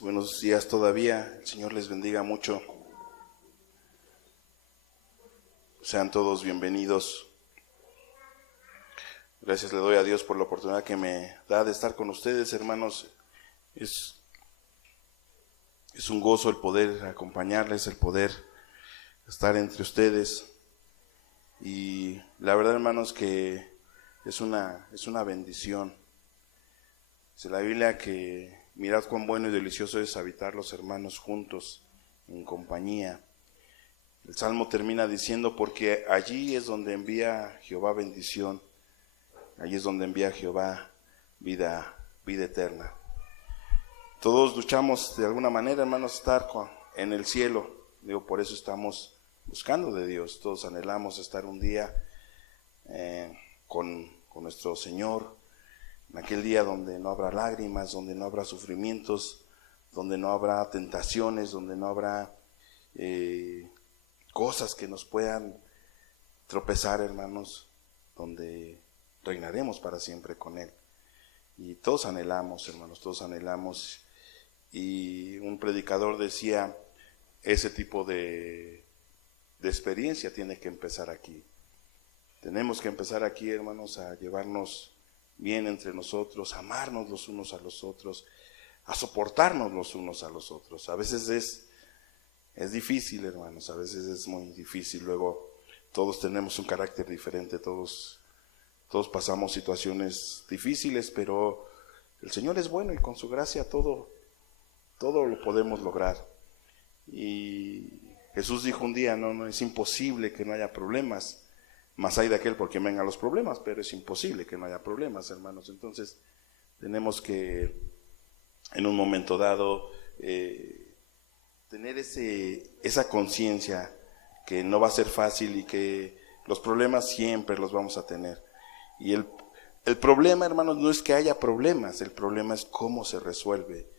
Buenos días todavía. El Señor les bendiga mucho. Sean todos bienvenidos. Gracias le doy a Dios por la oportunidad que me da de estar con ustedes, hermanos. Es un gozo el poder acompañarles, el poder estar entre ustedes. Y la verdad, hermanos, que es una bendición. Dice la Biblia que mirad cuán bueno y delicioso es habitar los hermanos juntos, en compañía. El Salmo termina diciendo, porque allí es donde envía Jehová bendición, allí es donde envía Jehová vida eterna. Todos luchamos de alguna manera, hermanos, estar en el cielo. Por eso estamos buscando de Dios. Todos anhelamos estar un día con nuestro Señor, en aquel día donde no habrá lágrimas, donde no habrá sufrimientos, donde no habrá tentaciones, donde no habrá cosas que nos puedan tropezar, hermanos, donde reinaremos para siempre con Él. Y todos anhelamos, hermanos, todos anhelamos. Y un predicador decía, ese tipo de experiencia tiene que empezar aquí. Tenemos que empezar aquí, hermanos, a llevarnos bien entre nosotros, a amarnos los unos a los otros, a soportarnos los unos a los otros. A veces es difícil, hermanos, a veces es muy difícil. Luego todos tenemos un carácter diferente, todos pasamos situaciones difíciles, pero el Señor es bueno y con su gracia todo lo podemos lograr. Y Jesús dijo un día, no es imposible que no haya problemas, más hay de aquel por quien vengan los problemas, pero es imposible que no haya problemas, hermanos. Entonces tenemos que en un momento dado tener esa conciencia que no va a ser fácil y que los problemas siempre los vamos a tener. Y el problema, hermanos, no es que haya problemas, el problema es cómo se resuelve.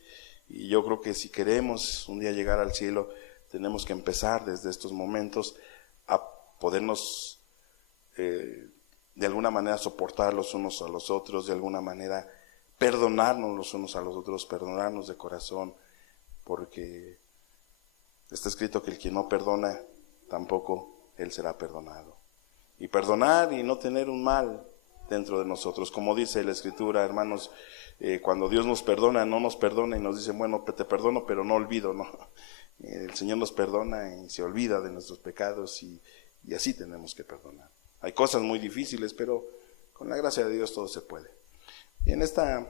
Y yo creo que si queremos un día llegar al cielo, tenemos que empezar desde estos momentos a podernos de alguna manera soportar los unos a los otros, de alguna manera perdonarnos los unos a los otros, perdonarnos de corazón, porque está escrito que el que no perdona, tampoco él será perdonado. Y perdonar y no tener un mal dentro de nosotros, como dice la Escritura, hermanos, cuando Dios nos perdona, no nos perdona y nos dice, bueno, te perdono, pero no olvido, ¿no? El Señor nos perdona y se olvida de nuestros pecados y así tenemos que perdonar. Hay cosas muy difíciles, pero con la gracia de Dios todo se puede. Y en esta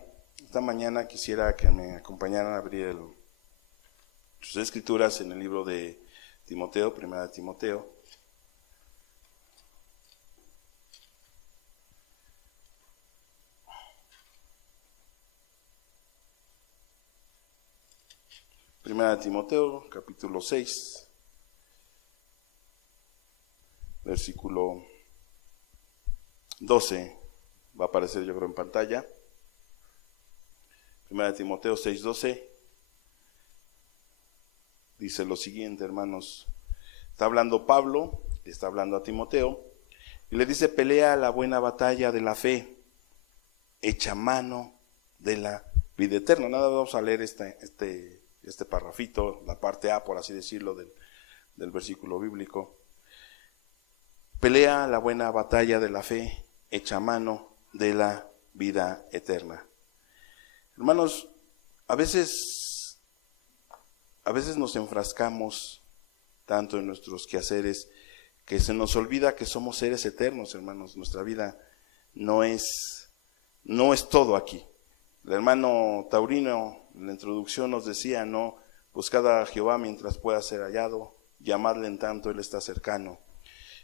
mañana quisiera que me acompañaran a abrir sus escrituras en el libro de Timoteo, Primera de Timoteo. Primera de Timoteo, capítulo 6, versículo 12, va a aparecer yo creo en pantalla. Primera de Timoteo 6:12 dice lo siguiente, hermanos. Está hablando Pablo, le está hablando a Timoteo, y le dice, pelea la buena batalla de la fe, echa mano de la vida eterna. Nada, vamos a leer este parrafito, la parte A, por así decirlo, del versículo bíblico. Pelea la buena batalla de la fe, echa mano de la vida eterna. Hermanos, a veces nos enfrascamos tanto en nuestros quehaceres que se nos olvida que somos seres eternos, hermanos. Nuestra vida no es todo aquí. El hermano Taurino en la introducción nos decía, no, buscad a Jehová mientras pueda ser hallado, llamadle en tanto él está cercano.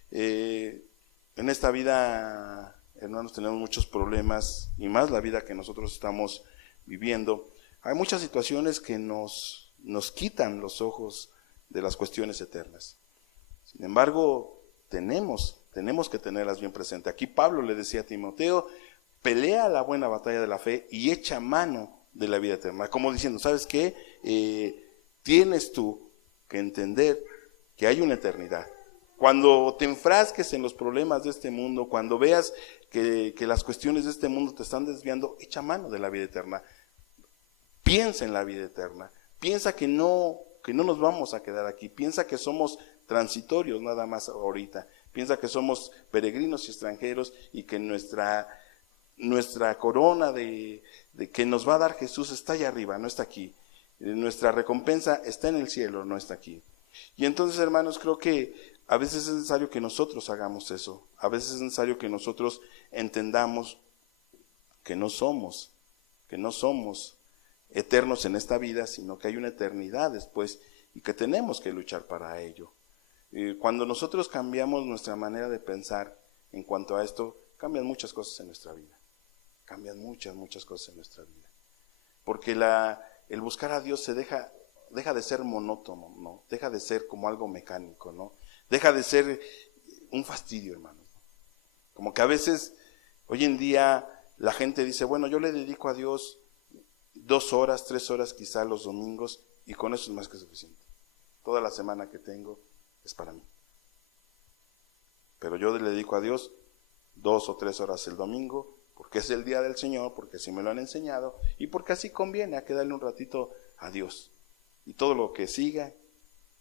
En esta vida, hermanos, tenemos muchos problemas, y más la vida que nosotros estamos viviendo. Hay muchas situaciones que nos quitan los ojos de las cuestiones eternas. Sin embargo, tenemos que tenerlas bien presentes. Aquí Pablo le decía a Timoteo, pelea la buena batalla de la fe y echa mano de la vida eterna. Como diciendo, ¿sabes qué? Tienes tú que entender que hay una eternidad. Cuando te enfrasques en los problemas de este mundo, cuando veas que las cuestiones de este mundo te están desviando, echa mano de la vida eterna. piensa en la vida eterna, piensa que no nos vamos a quedar aquí, piensa que somos transitorios nada más ahorita, piensa que somos peregrinos y extranjeros y que nuestra corona de que nos va a dar Jesús está allá arriba, no está aquí. Nuestra recompensa está en el cielo, no está aquí. Y entonces, hermanos, creo que a veces es necesario que nosotros hagamos eso. A veces es necesario que nosotros entendamos que no somos eternos en esta vida, sino que hay una eternidad después y que tenemos que luchar para ello. Cuando nosotros cambiamos nuestra manera de pensar en cuanto a esto, cambian muchas cosas en nuestra vida. Cambian muchas cosas en nuestra vida. Porque el buscar a Dios deja de ser monótono, ¿no? Deja de ser como algo mecánico, ¿no? Deja de ser un fastidio, hermanos. Como que a veces, hoy en día, la gente dice, bueno, yo le dedico a Dios 2 horas, 3 horas quizá los domingos, y con eso es más que suficiente. Toda la semana que tengo es para mí. Pero yo le dedico a Dios 2 o 3 horas el domingo, porque es el día del Señor, porque así me lo han enseñado, y porque así conviene, hay que darle un ratito a Dios. Y todo lo que siga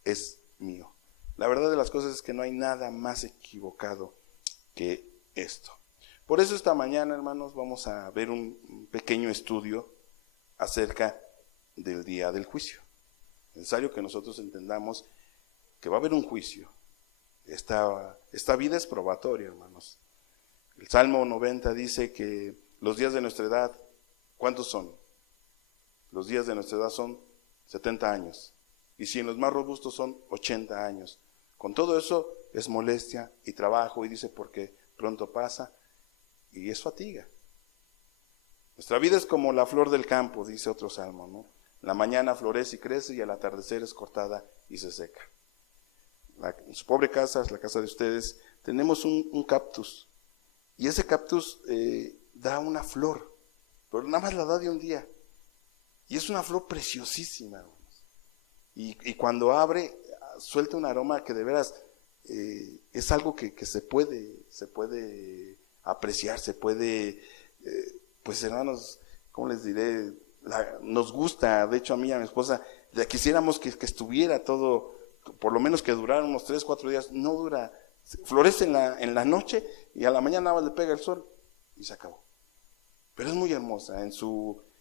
es mío. La verdad de las cosas es que no hay nada más equivocado que esto. Por eso esta mañana, hermanos, vamos a ver un pequeño estudio acerca del día del juicio. Es necesario que nosotros entendamos que va a haber un juicio. Esta vida es probatoria, hermanos. El Salmo 90 dice que los días de nuestra edad, ¿cuántos son? Los días de nuestra edad son 70 años. Y si en los más robustos son 80 años. Con todo eso es molestia y trabajo, y dice porque pronto pasa, y es fatiga. Nuestra vida es como la flor del campo, dice otro salmo, ¿no? La mañana florece y crece, y al atardecer es cortada y se seca. En su pobre casa, la casa de ustedes, tenemos un cactus. Y ese cactus da una flor, pero nada más la da de un día. Y es una flor preciosísima, hermanos. Y cuando abre, suelta un aroma que de veras es algo que se puede apreciar, se puede, pues hermanos, ¿cómo les diré? Nos gusta, de hecho a mí y a mi esposa, quisiéramos que estuviera todo, por lo menos que durara unos 3, 4 días, no dura. Florece en la noche y a la mañana nada más le pega el sol y se acabó. Pero es muy hermosa,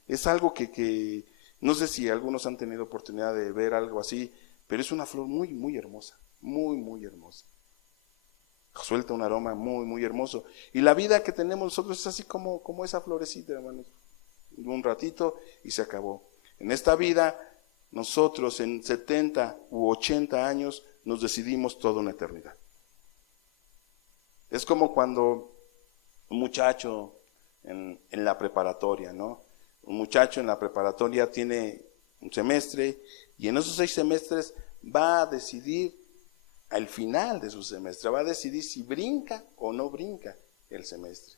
es algo que no sé si algunos han tenido oportunidad de ver algo así, pero es una flor muy hermosa, muy hermosa. Suelta un aroma muy hermoso. Y la vida que tenemos nosotros es así como esa florecita, hermanos. Un ratito y se acabó. En esta vida, nosotros en 70 u 80 años nos decidimos toda una eternidad. Es como cuando un muchacho en la preparatoria, ¿no? Un muchacho en la preparatoria tiene un semestre y en esos 6 semestres va a decidir al final de su semestre, va a decidir si brinca o no brinca el semestre.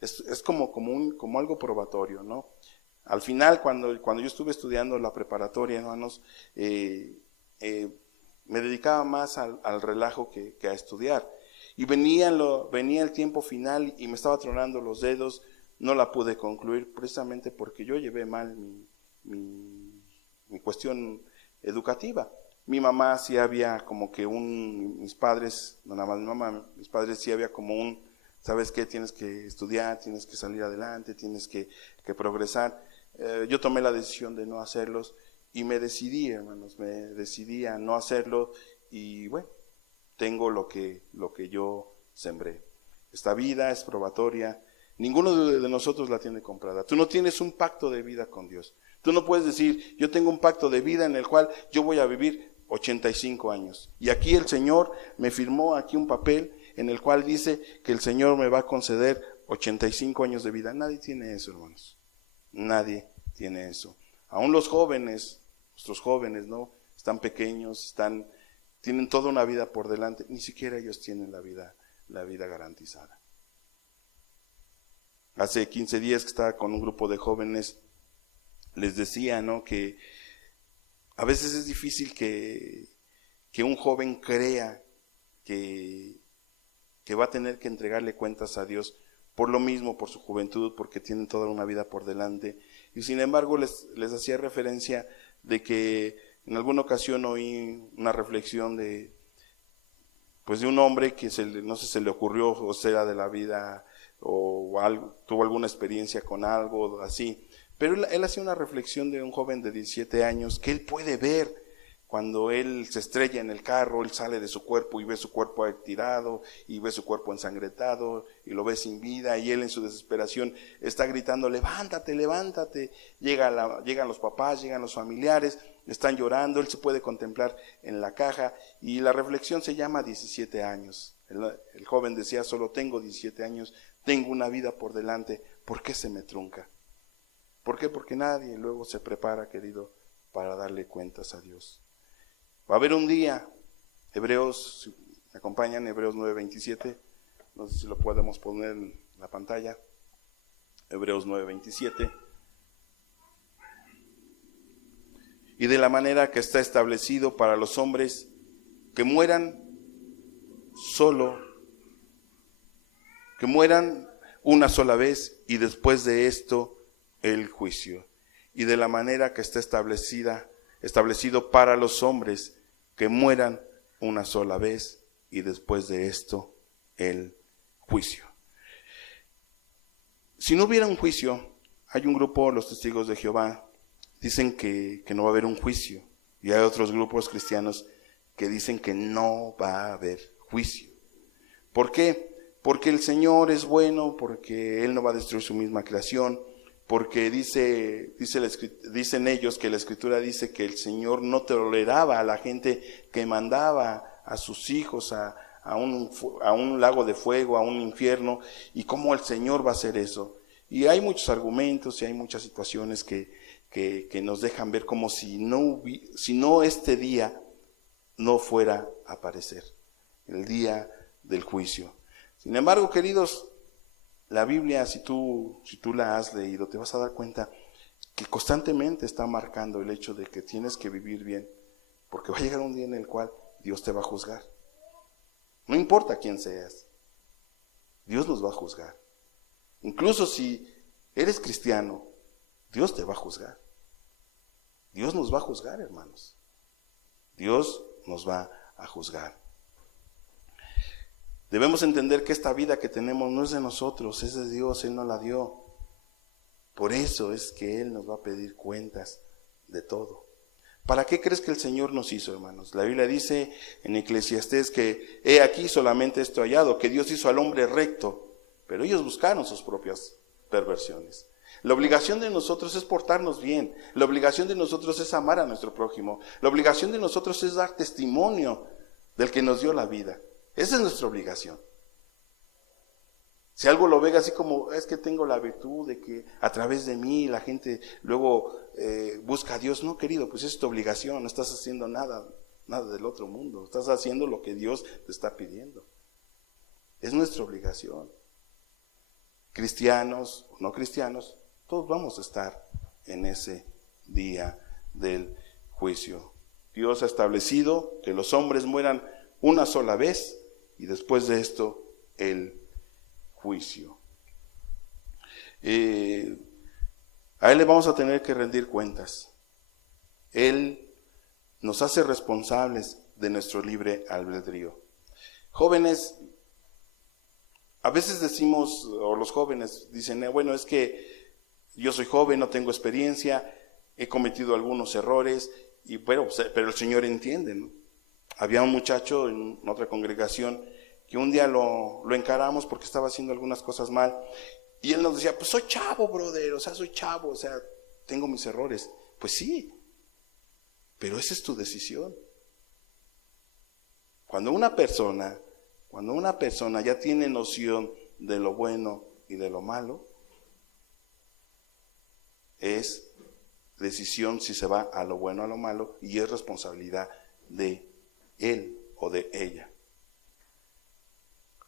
Es como algo probatorio, ¿no? Al final, cuando yo estuve estudiando la preparatoria, hermanos, me dedicaba más al relajo que a estudiar. Y venía el tiempo final y me estaba tronando los dedos, no la pude concluir precisamente porque yo llevé mal mi cuestión educativa. Mi mamá sí había como que mis padres, no nada más mi mamá, mis padres sí había como ¿sabes qué? Tienes que estudiar, tienes que salir adelante, tienes que progresar. Yo tomé la decisión de no hacerlos y me decidí, hermanos, a no hacerlo y bueno, tengo lo que yo sembré. Esta vida es probatoria. Ninguno de nosotros la tiene comprada. Tú no tienes un pacto de vida con Dios. Tú no puedes decir, yo tengo un pacto de vida en el cual yo voy a vivir 85 años. Y aquí el Señor me firmó aquí un papel en el cual dice que el Señor me va a conceder 85 años de vida. Nadie tiene eso, hermanos. Nadie tiene eso. Aún los jóvenes, nuestros jóvenes, ¿no? Están pequeños, tienen toda una vida por delante. Ni siquiera ellos tienen la vida garantizada. Hace 15 días que estaba con un grupo de jóvenes, les decía, ¿no? Que a veces es difícil que un joven crea que va a tener que entregarle cuentas a Dios por lo mismo, por su juventud, porque tienen toda una vida por delante. Y sin embargo les hacía referencia de que en alguna ocasión oí una reflexión de un hombre que no sé, se le ocurrió o sea de la vida o algo, tuvo alguna experiencia con algo así. Pero él hacía una reflexión de un joven de 17 años que él puede ver cuando él se estrella en el carro, él sale de su cuerpo y ve su cuerpo ahí tirado y ve su cuerpo ensangretado y lo ve sin vida, y él en su desesperación está gritando: levántate, levántate. Llegan los papás, llegan los familiares, están llorando, él se puede contemplar en la caja, y la reflexión se llama 17 años. El joven decía: solo tengo 17 años, tengo una vida por delante, ¿por qué se me trunca? ¿Por qué? Porque nadie luego se prepara, querido, para darle cuentas a Dios. Va a haber un día, Hebreos, si me acompañan, Hebreos 9:27, no sé si lo podemos poner en la pantalla, Hebreos 9:27. Y de la manera que está establecido para los hombres que mueran una sola vez, y después de esto el juicio. Y de la manera que está establecido para los hombres que mueran una sola vez, y después de esto el juicio. Si no hubiera un juicio, hay un grupo, los testigos de Jehová, dicen que no va a haber un juicio, y hay otros grupos cristianos que dicen que no va a haber juicio. ¿Por qué? Porque el Señor es bueno, porque Él no va a destruir su misma creación, porque dicen ellos que la Escritura dice que el Señor no toleraba a la gente que mandaba a sus hijos a un lago de fuego, a un infierno, y cómo el Señor va a hacer eso. Y hay muchos argumentos y hay muchas situaciones que nos dejan ver como si no este día no fuera a aparecer, el día del juicio. Sin embargo, queridos, la Biblia, si tú la has leído, te vas a dar cuenta que constantemente está marcando el hecho de que tienes que vivir bien, porque va a llegar un día en el cual Dios te va a juzgar. No importa quién seas, Dios nos va a juzgar. Incluso si eres cristiano, Dios te va a juzgar. Dios nos va a juzgar, hermanos. Dios nos va a juzgar. Debemos entender que esta vida que tenemos no es de nosotros, es de Dios, Él nos la dio. Por eso es que Él nos va a pedir cuentas de todo. ¿Para qué crees que el Señor nos hizo, hermanos? La Biblia dice en Eclesiastés que he aquí solamente esto hallado, que Dios hizo al hombre recto, pero ellos buscaron sus propias perversiones. La obligación de nosotros es portarnos bien, la obligación de nosotros es amar a nuestro prójimo, la obligación de nosotros es dar testimonio del que nos dio la vida. Esa es nuestra obligación. Si algo lo ve así como, es que tengo la virtud de que a través de mí la gente luego busca a Dios. No, querido, pues es tu obligación, no estás haciendo nada del otro mundo. Estás haciendo lo que Dios te está pidiendo. Es nuestra obligación. Cristianos o no cristianos, todos vamos a estar en ese día del juicio. Dios ha establecido que los hombres mueran una sola vez, y después de esto el juicio. A Él le vamos a tener que rendir cuentas. Él nos hace responsables de nuestro libre albedrío. Jóvenes, a veces decimos, o los jóvenes dicen, bueno, es que yo soy joven, no tengo experiencia, he cometido algunos errores, pero el Señor entiende, ¿no? Había un muchacho en otra congregación que un día lo encaramos porque estaba haciendo algunas cosas mal, y él nos decía, pues soy chavo, brother, soy chavo, tengo mis errores. Pues sí, pero esa es tu decisión. Cuando una persona ya tiene noción de lo bueno y de lo malo, es decisión si se va a lo bueno o a lo malo, y es responsabilidad de él o de ella.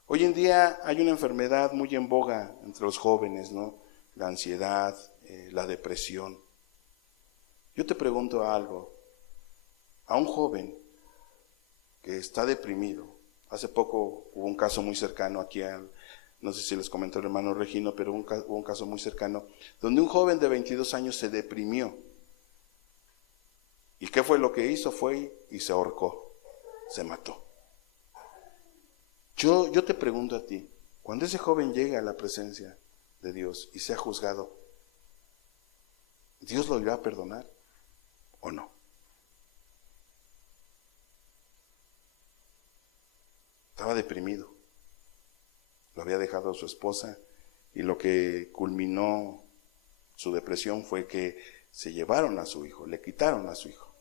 Hoy en día hay una enfermedad muy en boga entre los jóvenes, ¿no? La ansiedad, la depresión. Yo te pregunto algo, a un joven que está deprimido, hace poco hubo un caso muy cercano aquí no sé si les comentó el hermano Regino, pero hubo un caso muy cercano, donde un joven de 22 años se deprimió. ¿Y qué fue lo que hizo? Fue y se ahorcó, se mató. Yo te pregunto a ti, cuando ese joven llega a la presencia de Dios y sea juzgado, ¿Dios lo irá a perdonar o no? Estaba deprimido, lo había dejado a su esposa, y lo que culminó su depresión fue que se llevaron a su hijo, le quitaron a su hijo.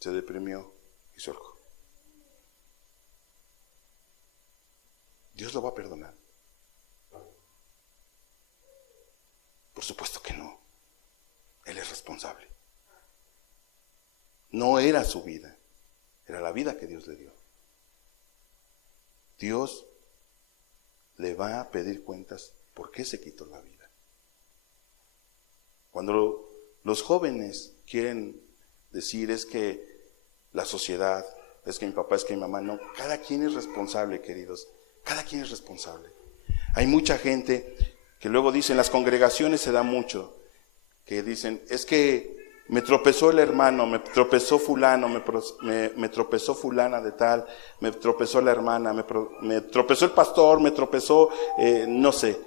Se deprimió y se ahorcó. ¿Dios lo va a perdonar? Por supuesto que no. Él es responsable. No era su vida, era la vida que Dios le dio. Dios le va a pedir cuentas por qué se quitó la vida. Cuando los jóvenes quieren decir es que la sociedad, es que mi papá, es que mi mamá, no, cada quien es responsable, queridos, cada quien es responsable. Hay mucha gente que luego dicen, las congregaciones se da mucho, que dicen, es que me tropezó el hermano, me tropezó fulano, me tropezó fulana de tal, me tropezó la hermana, me tropezó el pastor, me tropezó, no sé,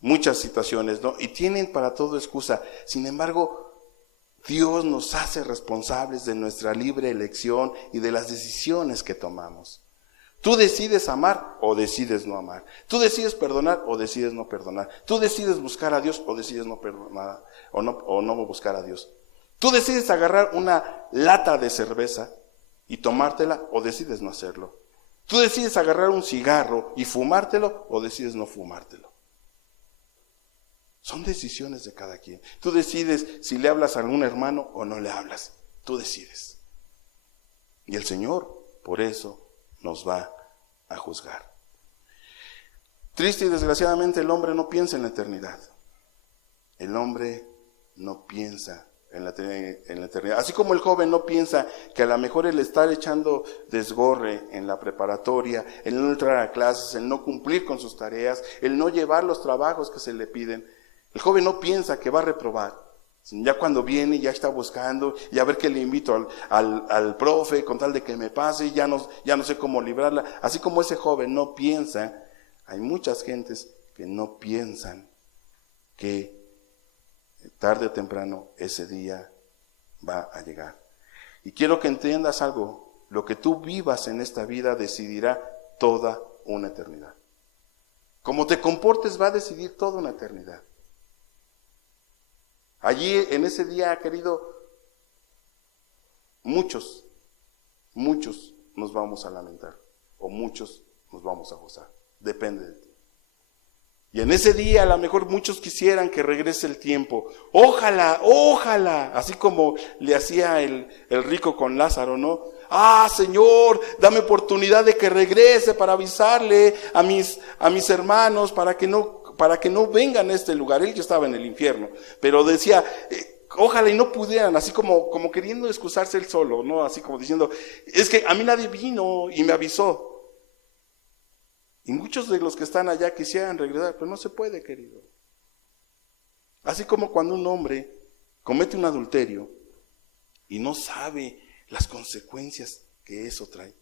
muchas situaciones, ¿no? Y tienen para todo excusa. Sin embargo, Dios nos hace responsables de nuestra libre elección y de las decisiones que tomamos. Tú decides amar o decides no amar. Tú decides perdonar o decides no perdonar. Tú decides buscar a Dios o decides no perdonar o no buscar a Dios. Tú decides agarrar una lata de cerveza y tomártela o decides no hacerlo. Tú decides agarrar un cigarro y fumártelo o decides no fumártelo. Son decisiones de cada quien. Tú decides si le hablas a algún hermano o no le hablas. Tú decides. Y el Señor, por eso, nos va a juzgar. Triste y desgraciadamente el hombre no piensa en la eternidad. El hombre no piensa en la eternidad. Así como el joven no piensa que a lo mejor el estar echando desgorre en la preparatoria, el no entrar a clases, el no cumplir con sus tareas, el no llevar los trabajos que se le piden, el joven no piensa que va a reprobar. Ya cuando viene, ya está buscando, y a ver qué le invito al profe, con tal de que me pase, ya no sé cómo librarla. Así como ese joven no piensa, hay muchas gentes que no piensan que tarde o temprano ese día va a llegar. Y quiero que entiendas algo, lo que tú vivas en esta vida decidirá toda una eternidad. Cómo te comportes va a decidir toda una eternidad. Allí en ese día, querido, muchos nos vamos a lamentar o muchos nos vamos a gozar. Depende de ti. Y en ese día a lo mejor muchos quisieran que regrese el tiempo. Ojalá, así como le hacía el rico con Lázaro, ¿no? Ah, Señor, dame oportunidad de que regrese para avisarle a mis hermanos para que no vengan a este lugar. Él ya estaba en el infierno, pero decía, ojalá y no pudieran, así como queriendo excusarse él solo, ¿no? Así como diciendo, es que a mí nadie vino y me avisó. Y muchos de los que están allá quisieran regresar, pero no se puede, querido. Así como cuando un hombre comete un adulterio y no sabe las consecuencias que eso trae,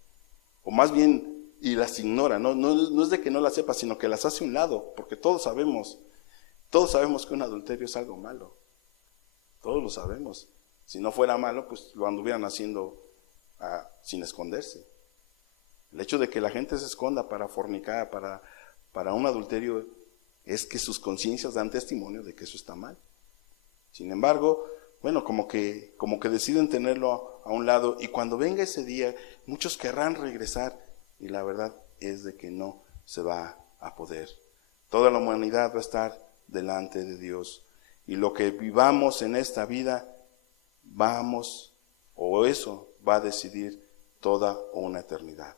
o más bien, y las ignora, no es de que no las sepa, sino que las hace a un lado, porque todos sabemos que un adulterio es algo malo. Todos lo sabemos. Si no fuera malo, pues lo anduvieran haciendo sin esconderse. El hecho de que la gente se esconda para fornicar, para un adulterio, es que sus conciencias dan testimonio de que eso está mal. Sin embargo, bueno, como que deciden tenerlo a un lado, y cuando venga ese día, muchos querrán regresar, y la verdad es de que no se va a poder. Toda la humanidad va a estar delante de Dios, y lo que vivamos en esta vida, eso va a decidir toda una eternidad.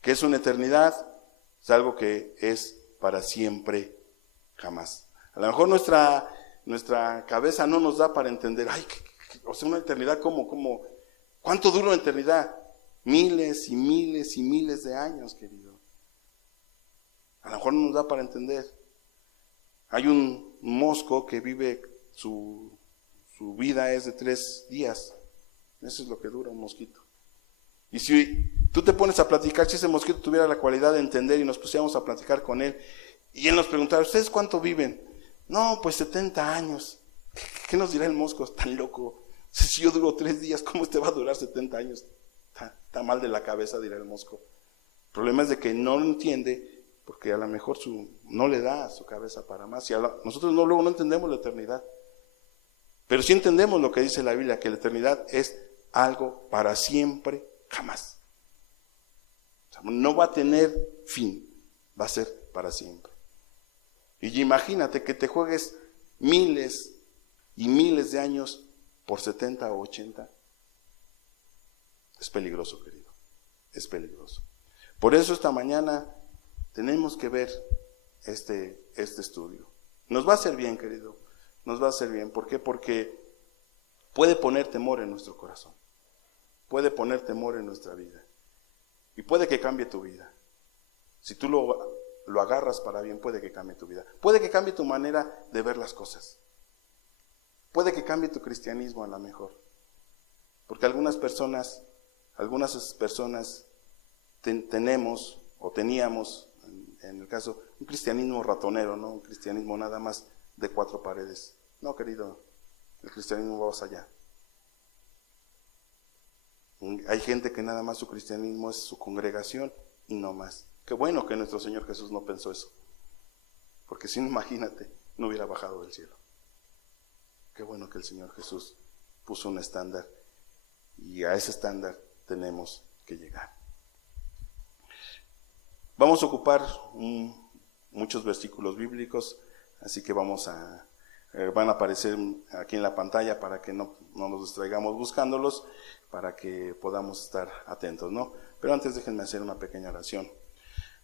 ¿Qué es una eternidad? Es algo que es para siempre, jamás. A lo mejor nuestra cabeza no nos da para entender, o sea, una eternidad, ¿cuánto dura una eternidad? Miles y miles y miles de años, querido. A lo mejor no nos da para entender. Hay un mosco que vive, su vida es de 3 días. Eso es lo que dura un mosquito. Y si tú te pones a platicar, si ese mosquito tuviera la cualidad de entender y nos pusiéramos a platicar con él, y él nos preguntara, ¿ustedes cuánto viven? No, pues 70 años. ¿Qué nos dirá el mosco? Tan loco. Si yo duro 3 días, ¿cómo te va a durar 70 años? Está mal de la cabeza, dirá el mosco. El problema es de que no lo entiende, porque a lo mejor no le da a su cabeza para más. Y nosotros luego no entendemos la eternidad. Pero sí entendemos lo que dice la Biblia, que la eternidad es algo para siempre, jamás. O sea, no va a tener fin, va a ser para siempre. Y imagínate que te juegues miles y miles de años por 70 o 80. Es peligroso, querido, es peligroso. Por eso esta mañana tenemos que ver este estudio. Nos va a hacer bien, querido, nos va a hacer bien. ¿Por qué? Porque puede poner temor en nuestro corazón, puede poner temor en nuestra vida y puede que cambie tu vida. Si tú lo agarras para bien, puede que cambie tu vida, puede que cambie tu manera de ver las cosas, puede que cambie tu cristianismo a lo mejor, porque algunas personas tenemos o teníamos, en el caso, un cristianismo ratonero, ¿no? Un cristianismo nada más de 4 paredes. No, querido, el cristianismo va más allá. Hay gente que nada más su cristianismo es su congregación y no más. Qué bueno que nuestro Señor Jesús no pensó eso, porque si no, imagínate, no hubiera bajado del cielo. Qué bueno que el Señor Jesús puso un estándar, y a ese estándar tenemos que llegar. Vamos a ocupar muchos versículos bíblicos, así que van a aparecer aquí en la pantalla para que no nos distraigamos buscándolos, para que podamos estar atentos, ¿no? Pero antes déjenme hacer una pequeña oración.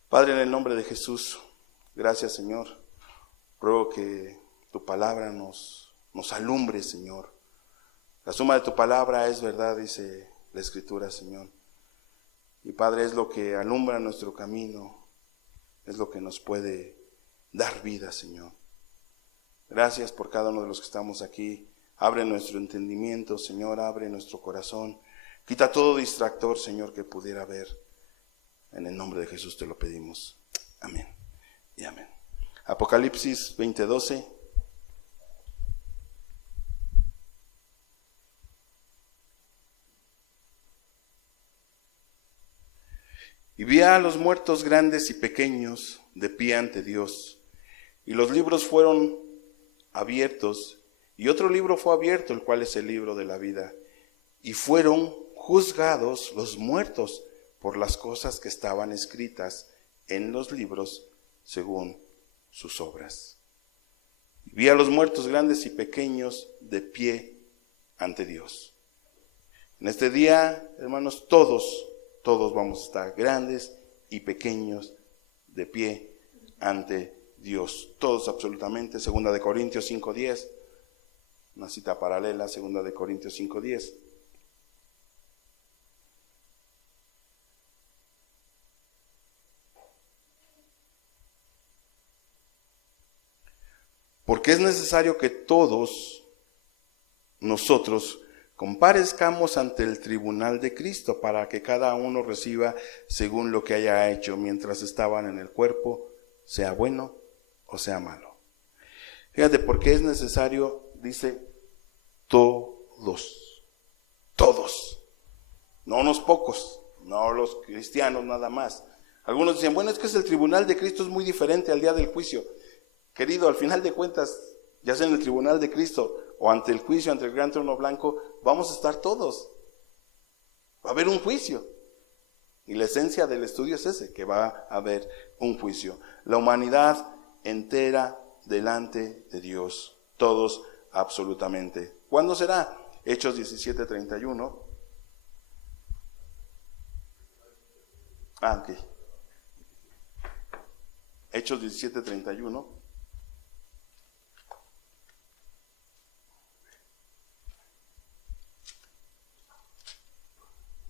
Padre, en el nombre de Jesús, gracias, Señor. Ruego que tu palabra nos alumbre, Señor. La suma de tu palabra es verdad, dice la Escritura, Señor. Y Padre, es lo que alumbra nuestro camino, es lo que nos puede dar vida, Señor. Gracias por cada uno de los que estamos aquí. Abre nuestro entendimiento, Señor, abre nuestro corazón. Quita todo distractor, Señor, que pudiera haber. En el nombre de Jesús te lo pedimos. Amén y amén. Apocalipsis 20:12. Y vi a los muertos grandes y pequeños de pie ante Dios, y los libros fueron abiertos, y otro libro fue abierto, el cual es el libro de la vida, y fueron juzgados los muertos por las cosas que estaban escritas en los libros según sus obras. Y vi a los muertos grandes y pequeños de pie ante Dios. En este día, hermanos, todos vamos a estar grandes y pequeños de pie ante Dios. Todos absolutamente. 2 de Corintios 5:10. Una cita paralela, 2 de Corintios 5:10. Porque es necesario que todos nosotros comparezcamos ante el tribunal de Cristo, para que cada uno reciba según lo que haya hecho mientras estaban en el cuerpo, sea bueno o sea malo. Fíjate, porque es necesario, dice, todos, no unos pocos, no los cristianos nada más. Algunos dicen, bueno, es que el tribunal de Cristo es muy diferente al día del juicio. Querido, al final de cuentas, ya sea en el tribunal de Cristo o ante el juicio, ante el gran trono blanco, vamos a estar todos. Va a haber un juicio. Y la esencia del estudio es ese, que va a haber un juicio. La humanidad entera delante de Dios. Todos absolutamente. ¿Cuándo será? Hechos 17:31. Ok. Hechos 17:31.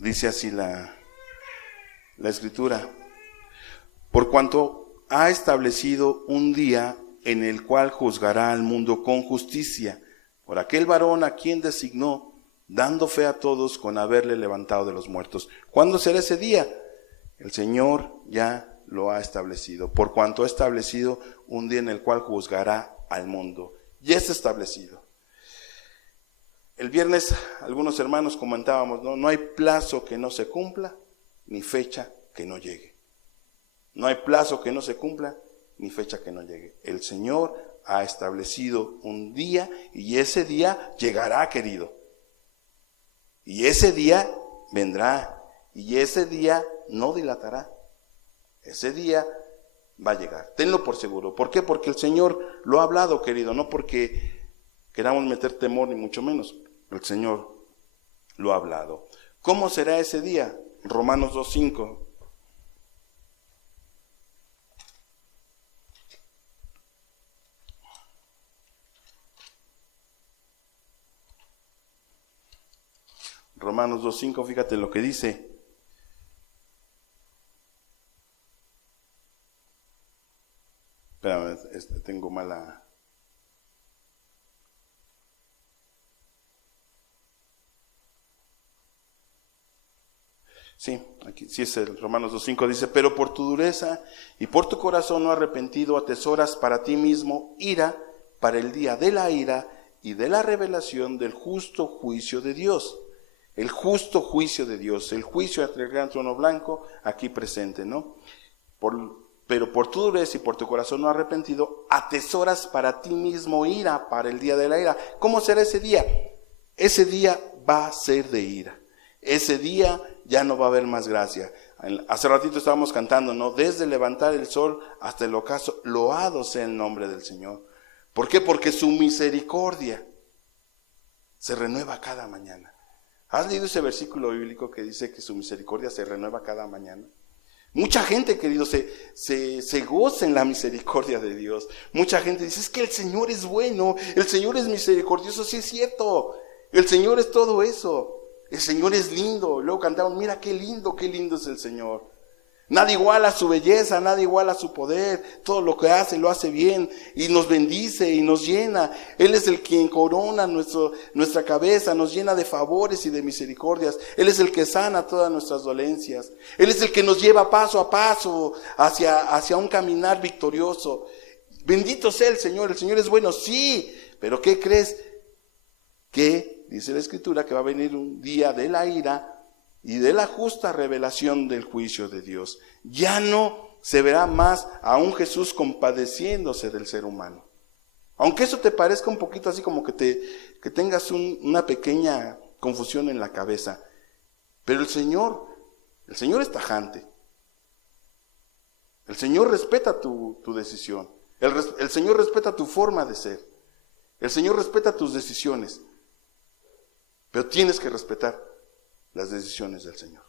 Dice así la Escritura: por cuanto ha establecido un día en el cual juzgará al mundo con justicia, por aquel varón a quien designó, dando fe a todos con haberle levantado de los muertos. ¿Cuándo será ese día? El Señor ya lo ha establecido, por cuanto ha establecido un día en el cual juzgará al mundo. Ya está establecido. El viernes algunos hermanos comentábamos, no hay plazo que no se cumpla, ni fecha que no llegue. No hay plazo que no se cumpla, ni fecha que no llegue. El Señor ha establecido un día y ese día llegará, querido. Y ese día vendrá y ese día no dilatará. Ese día va a llegar. Tenlo por seguro. ¿Por qué? Porque el Señor lo ha hablado, querido, no porque queramos meter temor ni mucho menos. El Señor lo ha hablado. ¿Cómo será ese día? Romanos 2:5. Romanos 2:5, fíjate lo que dice. Espérame, tengo mala. Sí, aquí sí es el Romanos 2:5, dice, pero por tu dureza y por tu corazón no arrepentido atesoras para ti mismo ira para el día de la ira y de la revelación del justo juicio de Dios. El justo juicio de Dios, el juicio ante el gran trono blanco aquí presente, ¿no? Pero por tu dureza y por tu corazón no arrepentido atesoras para ti mismo ira para el día de la ira. ¿Cómo será ese día? Ese día va a ser de ira. Ese día ya no va a haber más gracia. Hace ratito estábamos cantando, ¿no? Desde levantar el sol hasta el ocaso, loado sea el nombre del Señor. ¿Por qué? Porque su misericordia se renueva cada mañana. ¿Has leído ese versículo bíblico que dice que su misericordia se renueva cada mañana? Mucha gente, querido, se goza en la misericordia de Dios. Mucha gente dice, es que el Señor es bueno, el Señor es misericordioso. Sí es cierto, el Señor es todo eso. El Señor es lindo. Luego cantamos, mira qué lindo es el Señor. Nada iguala su belleza, nada iguala su poder. Todo lo que hace, lo hace bien. Y nos bendice y nos llena. Él es el quien corona nuestra cabeza, nos llena de favores y de misericordias. Él es el que sana todas nuestras dolencias. Él es el que nos lleva paso a paso hacia un caminar victorioso. Bendito sea el Señor es bueno, sí. Pero ¿qué crees? Que dice la Escritura que va a venir un día de la ira y de la justa revelación del juicio de Dios. Ya no se verá más a un Jesús compadeciéndose del ser humano. Aunque eso te parezca un poquito así como que tengas una pequeña confusión en la cabeza. Pero el Señor es tajante. El Señor respeta tu decisión. El Señor respeta tu forma de ser. El Señor respeta tus decisiones. Pero tienes que respetar las decisiones del Señor.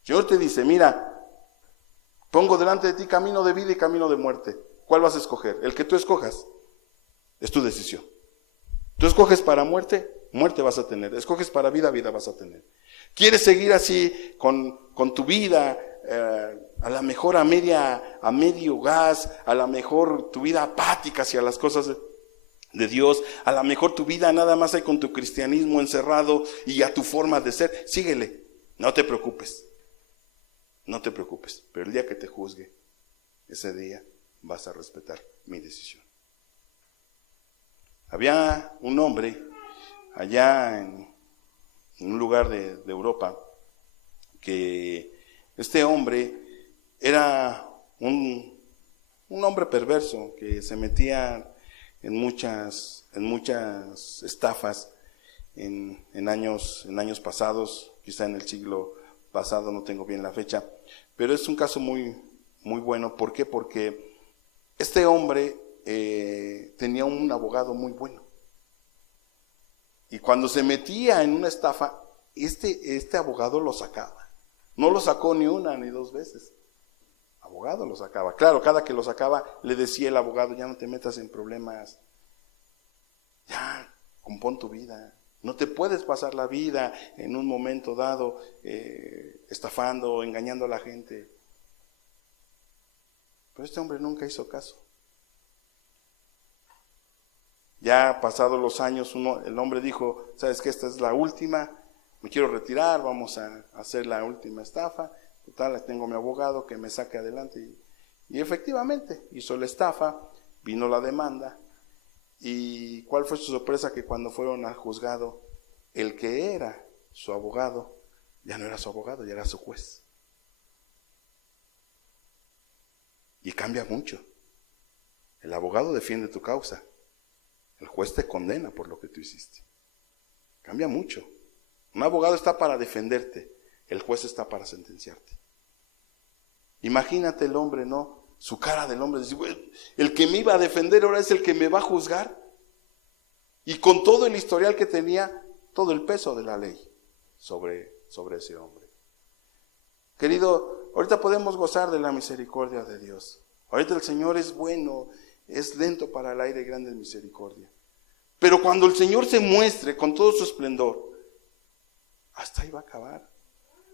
El Señor te dice, mira, pongo delante de ti camino de vida y camino de muerte. ¿Cuál vas a escoger? El que tú escojas. Es tu decisión. Tú escoges para muerte, muerte vas a tener. Escoges para vida, vida vas a tener. ¿Quieres seguir así con tu vida? A lo mejor a medio gas, a lo mejor tu vida apática hacia las cosas de Dios, a lo mejor tu vida nada más hay con tu cristianismo encerrado y a tu forma de ser, síguele, no te preocupes, pero el día que te juzgue, ese día vas a respetar mi decisión. Había un hombre allá en un lugar de Europa, que este hombre era un hombre perverso que se metía en muchas estafas en años pasados, quizá en el siglo pasado, no tengo bien la fecha, pero es un caso muy, muy bueno. ¿Por qué? Porque este hombre tenía un abogado muy bueno. Y cuando se metía en una estafa, este abogado lo sacaba. No lo sacó ni una ni dos veces. Abogado lo sacaba. Claro, cada que lo sacaba le decía el abogado, ya no te metas en problemas, ya compón tu vida, no te puedes pasar la vida en un momento dado estafando, engañando a la gente. Pero este hombre nunca hizo caso. Ya pasados los años, el hombre dijo, ¿sabes qué? Esta es la última, me quiero retirar, vamos a hacer la última estafa. Total, tengo a mi abogado que me saque adelante. Y efectivamente, hizo la estafa, vino la demanda. ¿Y cuál fue su sorpresa? Que cuando fueron al juzgado, el que era su abogado, ya no era su abogado, ya era su juez. Y cambia mucho. El abogado defiende tu causa. El juez te condena por lo que tú hiciste. Cambia mucho. Un abogado está para defenderte. El juez está para sentenciarte. Imagínate el hombre, ¿no? Su cara del hombre. Dice, el que me iba a defender ahora es el que me va a juzgar. Y con todo el historial que tenía, todo el peso de la ley sobre ese hombre. Querido, ahorita podemos gozar de la misericordia de Dios. Ahorita el Señor es bueno, es lento para el aire y grande en misericordia. Pero cuando el Señor se muestre con todo su esplendor, hasta ahí va a acabar.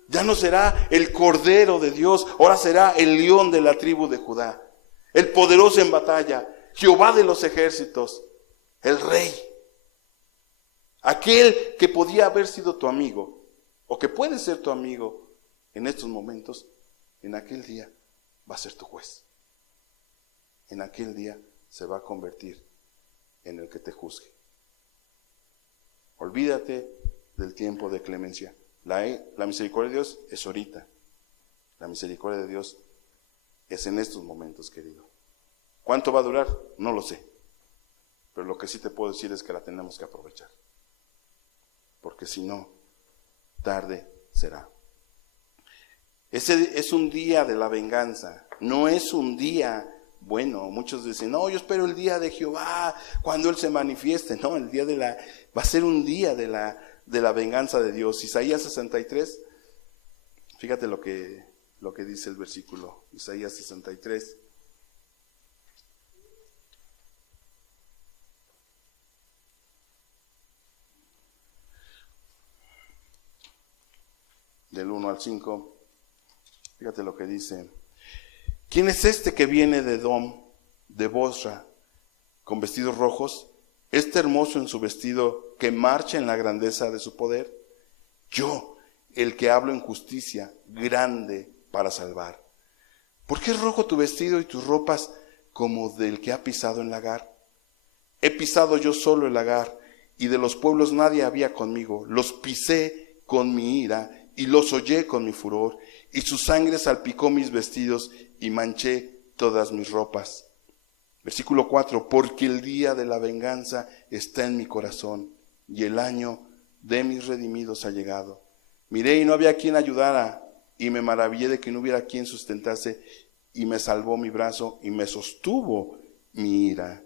Ya no será el Cordero de Dios, ahora será el León de la tribu de Judá, el poderoso en batalla, Jehová de los ejércitos, el Rey. Aquel que podía haber sido tu amigo, o que puede ser tu amigo en estos momentos, en aquel día va a ser tu juez. En aquel día se va a convertir en el que te juzgue. Olvídate del tiempo de clemencia. La misericordia de Dios es ahorita. La misericordia de Dios es en estos momentos, querido. ¿Cuánto va a durar? No lo sé. Pero lo que sí te puedo decir es que la tenemos que aprovechar. Porque si no, tarde será. Ese es un día de la venganza. No es un día bueno. Muchos dicen, no, yo espero el día de Jehová, cuando Él se manifieste. No, el día va a ser un día de la venganza de Dios. Isaías 63, fíjate lo que dice el versículo. Isaías 63. Del 1 al 5, fíjate lo que dice. ¿Quién es este que viene de Edom, de Bosra, con vestidos rojos? Este hermoso en su vestido, que marcha en la grandeza de su poder. Yo, el que hablo en justicia, grande para salvar. ¿Por qué es rojo tu vestido y tus ropas como del que ha pisado el lagar? He pisado yo solo el lagar, y de los pueblos nadie había conmigo. Los pisé con mi ira, y los hollé con mi furor, y su sangre salpicó mis vestidos, y manché todas mis ropas. Versículo 4, porque el día de la venganza está en mi corazón, y el año de mis redimidos ha llegado. Miré y no había quien ayudara, y me maravillé de que no hubiera quien sustentase, y me salvó mi brazo, y me sostuvo mi ira.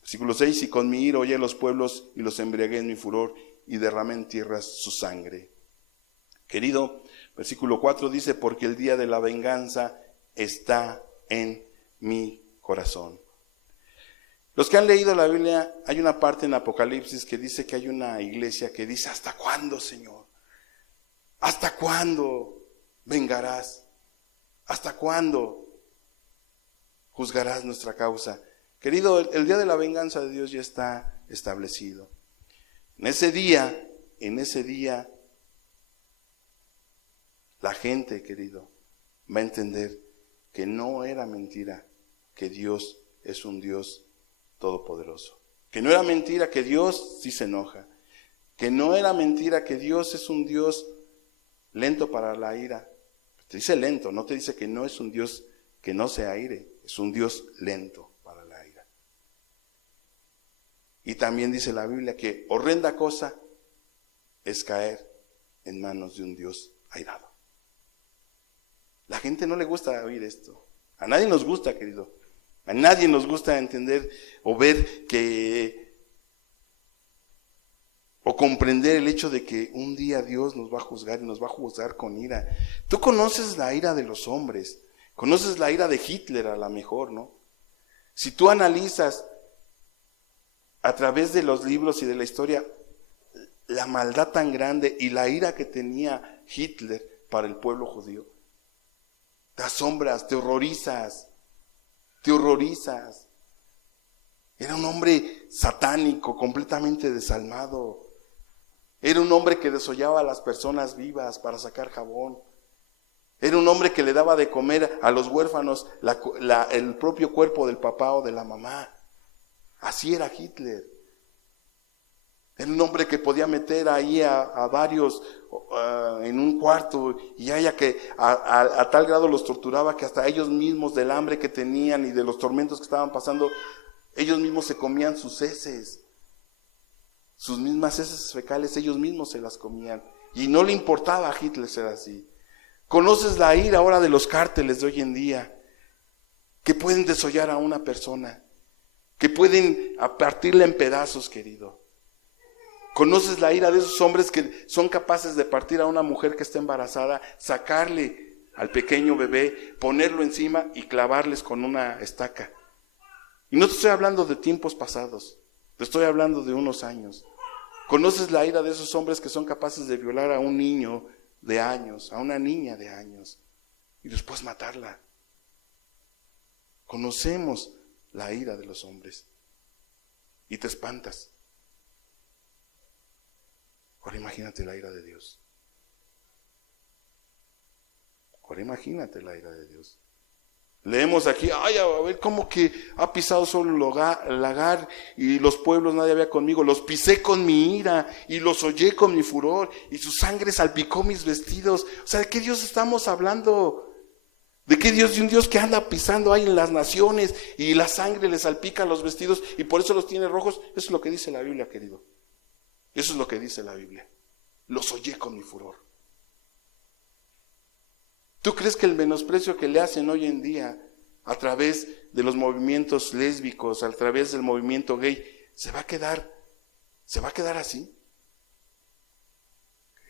Versículo 6, y con mi ira hollé los pueblos, y los embriagué en mi furor, y derramé en tierras su sangre. Querido, versículo 4 dice, porque el día de la venganza está en mi corazón. Los que han leído la Biblia, hay una parte en Apocalipsis que dice que hay una iglesia que dice, ¿hasta cuándo, Señor? ¿Hasta cuándo vengarás? ¿Hasta cuándo juzgarás nuestra causa? Querido, el día de la venganza de Dios ya está establecido. En ese día, la gente, querido, va a entender que no era mentira, que Dios es un Dios todopoderoso. Que no era mentira que Dios sí se enoja. Que no era mentira que Dios es un Dios lento para la ira. Te dice lento, no te dice que no es un Dios que no se aire, es un Dios lento para la ira. Y también dice la Biblia que horrenda cosa es caer en manos de un Dios airado. La gente no le gusta oír esto. A nadie nos gusta, querido. A nadie nos gusta entender o ver o comprender el hecho de que un día Dios nos va a juzgar y nos va a juzgar con ira. Tú conoces la ira de los hombres, conoces la ira de Hitler a lo mejor, ¿no? Si tú analizas a través de los libros y de la historia la maldad tan grande y la ira que tenía Hitler para el pueblo judío, te asombras, te horrorizas. te horrorizas. Era un hombre satánico, completamente desalmado. Era un hombre que desollaba a las personas vivas para sacar jabón. Era un hombre que le daba de comer a los huérfanos el propio cuerpo del papá o de la mamá. Así era Hitler. Era un hombre que podía meter ahí a varios en un cuarto y a tal grado los torturaba que hasta ellos mismos, del hambre que tenían y de los tormentos que estaban pasando, ellos mismos se comían sus heces. Sus mismas heces fecales, ellos mismos se las comían. Y no le importaba a Hitler ser así. ¿Conoces la ira ahora de los cárteles de hoy en día? Que pueden desollar a una persona, que pueden partirla en pedazos, querido. ¿Conoces la ira de esos hombres que son capaces de partir a una mujer que está embarazada, sacarle al pequeño bebé, ponerlo encima y clavarles con una estaca? Y no te estoy hablando de tiempos pasados, te estoy hablando de unos años. ¿Conoces la ira de esos hombres que son capaces de violar a un niño de años, a una niña de años, y después matarla? Conocemos la ira de los hombres y te espantas. Ahora imagínate la ira de Dios. Ahora imagínate la ira de Dios. Leemos aquí, ay, a ver, cómo que ha pisado solo el lagar y los pueblos nadie había conmigo. Los pisé con mi ira y los hollé con mi furor y su sangre salpicó mis vestidos. O sea, ¿de qué Dios estamos hablando? ¿De qué Dios? De un Dios que anda pisando ahí en las naciones y la sangre le salpica los vestidos y por eso los tiene rojos. Eso es lo que dice la Biblia, querido. Eso es lo que dice la Biblia. Los hollé con mi furor. ¿Tú crees que el menosprecio que le hacen hoy en día a través de los movimientos lésbicos, a través del movimiento gay, se va a quedar así?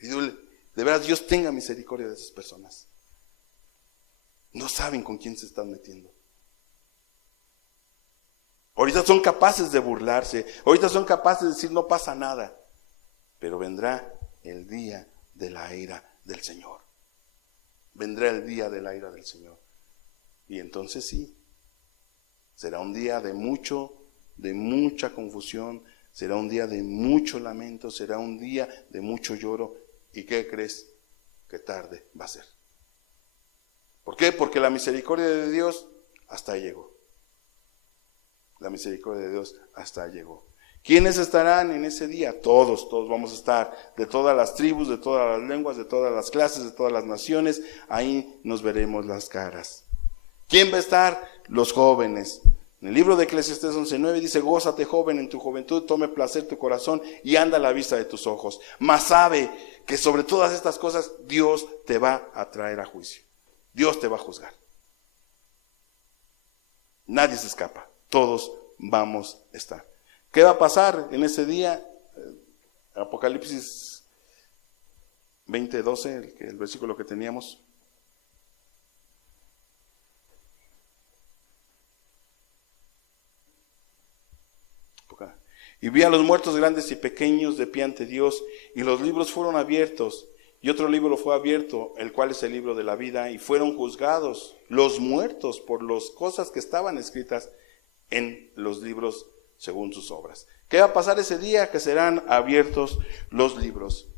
De verdad, Dios tenga misericordia de esas personas. No saben con quién se están metiendo. Ahorita son capaces de burlarse, ahorita son capaces de decir no pasa nada, pero vendrá el día de la ira del Señor. Vendrá el día de la ira del Señor. Y entonces sí, será un día de mucha confusión, será un día de mucho lamento, será un día de mucho lloro. ¿Y qué crees? Que tarde va a ser. ¿Por qué? Porque la misericordia de Dios hasta ahí llegó. La misericordia de Dios hasta ahí llegó. ¿Quiénes estarán en ese día? Todos vamos a estar, de todas las tribus, de todas las lenguas, de todas las clases, de todas las naciones, ahí nos veremos las caras. ¿Quién va a estar? Los jóvenes. En el libro de Eclesiastés 11:9 dice, gózate joven en tu juventud, tome placer tu corazón y anda a la vista de tus ojos. Mas sabe que sobre todas estas cosas Dios te va a traer a juicio. Dios te va a juzgar. Nadie se escapa, todos vamos a estar. ¿Qué va a pasar en ese día? Apocalipsis 20:12, el versículo que teníamos. Y vi a los muertos grandes y pequeños de pie ante Dios, y los libros fueron abiertos, y otro libro fue abierto, el cual es el libro de la vida, y fueron juzgados los muertos por las cosas que estaban escritas en los libros según sus obras. ¿Qué va a pasar ese día? Que serán abiertos los libros.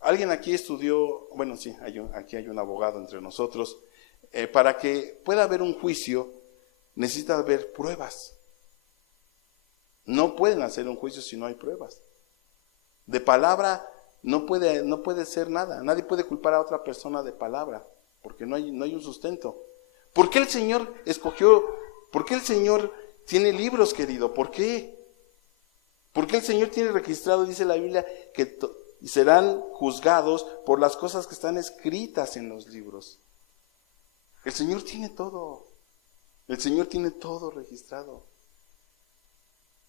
¿Alguien aquí estudió? Bueno, sí, aquí hay un abogado entre nosotros. Para que pueda haber un juicio, necesita haber pruebas. No pueden hacer un juicio si no hay pruebas. De palabra no puede ser nada. Nadie puede culpar a otra persona de palabra, porque no hay un sustento. ¿Por qué el Señor escogió? ¿Por qué el Señor tiene libros, querido? ¿Por qué? Porque el Señor tiene registrado, dice la Biblia, que serán juzgados por las cosas que están escritas en los libros. El Señor tiene todo. El Señor tiene todo registrado.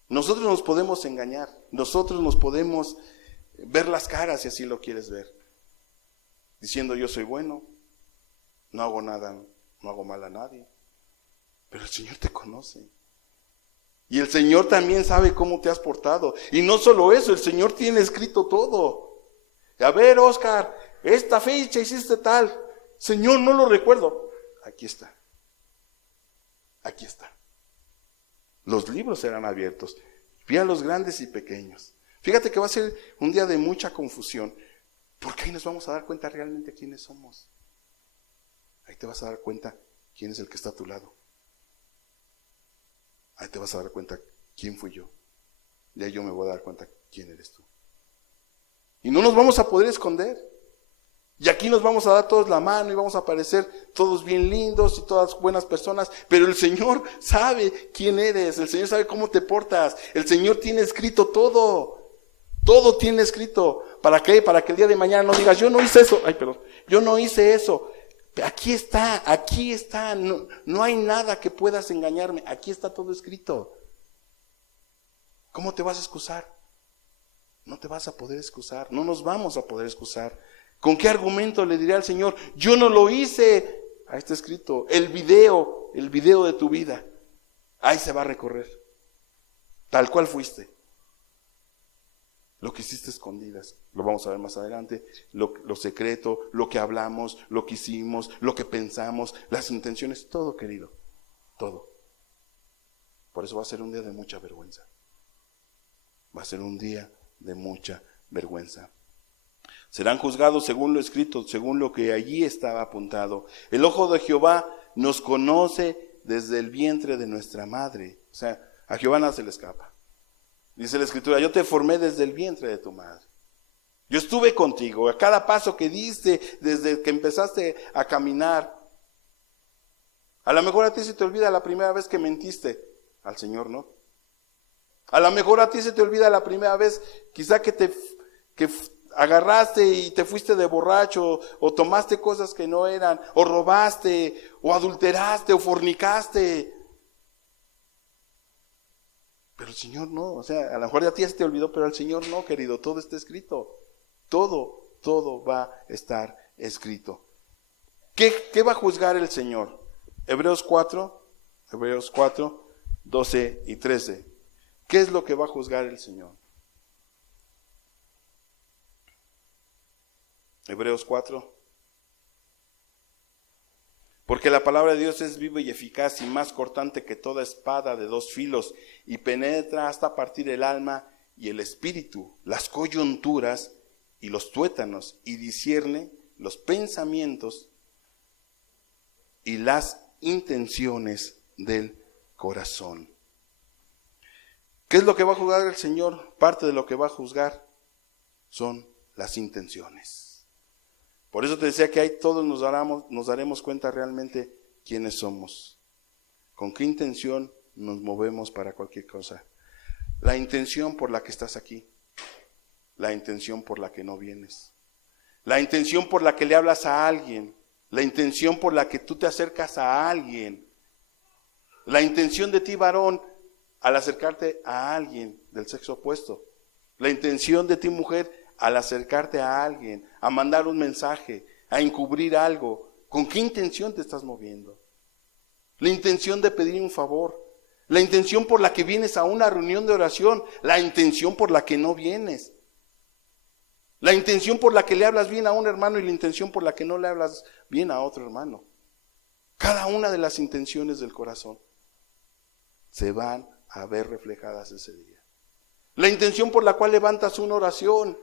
Nosotros nos podemos engañar. Nosotros nos podemos ver las caras si así lo quieres ver. Diciendo yo soy bueno, no hago nada, no hago mal a nadie. Pero el Señor te conoce. Y el Señor también sabe cómo te has portado. Y no solo eso, el Señor tiene escrito todo. A ver, Oscar, esta fecha hiciste tal. Señor, no lo recuerdo. Aquí está. Aquí está. Los libros serán abiertos. Vi a los grandes y pequeños. Fíjate que va a ser un día de mucha confusión, porque ahí nos vamos a dar cuenta realmente quiénes somos. Ahí te vas a dar cuenta quién es el que está a tu lado. Ahí te vas a dar cuenta quién fui yo. Y ahí yo me voy a dar cuenta quién eres tú. Y no nos vamos a poder esconder. Y aquí nos vamos a dar todos la mano y vamos a parecer todos bien lindos y todas buenas personas. Pero el Señor sabe quién eres. El Señor sabe cómo te portas. El Señor tiene escrito todo. Todo tiene escrito. ¿Para qué? Para que el día de mañana no digas, yo no hice eso. Ay, perdón. Yo no hice eso. Aquí está, aquí está. No hay nada que puedas engañarme. Aquí está todo escrito. ¿Cómo te vas a excusar? No te vas a poder excusar. No nos vamos a poder excusar. ¿Con qué argumento le diré al Señor, yo no lo hice? Ahí está escrito, el video de tu vida. Ahí se va a recorrer. Tal cual fuiste. Lo que hiciste escondidas, lo vamos a ver más adelante. Lo secreto, lo que hablamos, lo que hicimos, lo que pensamos, las intenciones, todo, querido. Todo. Por eso va a ser un día de mucha vergüenza. Va a ser un día de mucha vergüenza. Serán juzgados según lo escrito, según lo que allí estaba apuntado. El ojo de Jehová nos conoce desde el vientre de nuestra madre. O sea, a Jehová nada se le escapa. Dice la Escritura, yo te formé desde el vientre de tu madre. Yo estuve contigo, a cada paso que diste, desde que empezaste a caminar. A lo mejor a ti se te olvida la primera vez que mentiste, al Señor no. A lo mejor a ti se te olvida la primera vez, quizá que agarraste y te fuiste de borracho, o tomaste cosas que no eran, o robaste, o adulteraste, o fornicaste. Pero el Señor no, o sea, a lo mejor a ti se te olvidó, pero al Señor no, querido, todo está escrito. Todo va a estar escrito. ¿Qué va a juzgar el Señor? Hebreos 4, 12 y 13. ¿Qué es lo que va a juzgar el Señor? Hebreos 4. Porque la palabra de Dios es viva y eficaz y más cortante que toda espada de dos filos y penetra hasta partir el alma y el espíritu, las coyunturas y los tuétanos, y discierne los pensamientos y las intenciones del corazón. ¿Qué es lo que va a juzgar el Señor? Parte de lo que va a juzgar son las intenciones. Por eso te decía que ahí todos nos daremos cuenta realmente quiénes somos. Con qué intención nos movemos para cualquier cosa. La intención por la que estás aquí. La intención por la que no vienes. La intención por la que le hablas a alguien. La intención por la que tú te acercas a alguien. La intención de ti, varón, al acercarte a alguien del sexo opuesto. La intención de ti, mujer, al acercarte a alguien, a mandar un mensaje, a encubrir algo. ¿Con qué intención te estás moviendo? La intención de pedir un favor. La intención por la que vienes a una reunión de oración. La intención por la que no vienes. La intención por la que le hablas bien a un hermano y la intención por la que no le hablas bien a otro hermano. Cada una de las intenciones del corazón se van a ver reflejadas ese día. La intención por la cual levantas una oración.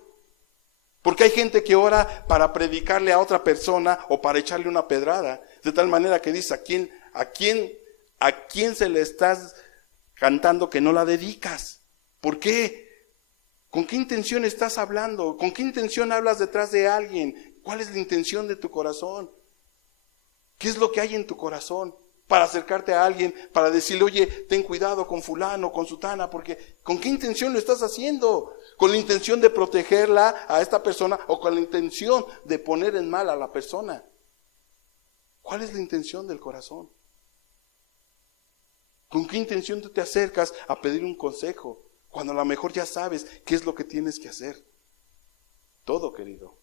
Porque hay gente que ora para predicarle a otra persona o para echarle una pedrada. De tal manera que dice, ¿a quién se le estás cantando que no la dedicas? ¿Por qué? ¿Con qué intención estás hablando? ¿Con qué intención hablas detrás de alguien? ¿Cuál es la intención de tu corazón? ¿Qué es lo que hay en tu corazón? Para acercarte a alguien, para decirle, oye, ten cuidado con fulano, con sutana, porque ¿con qué intención lo estás haciendo? ¿Con la intención de protegerla a esta persona o con la intención de poner en mal a la persona? ¿Cuál es la intención del corazón? ¿Con qué intención tú te acercas a pedir un consejo? Cuando a lo mejor ya sabes qué es lo que tienes que hacer. Todo, querido,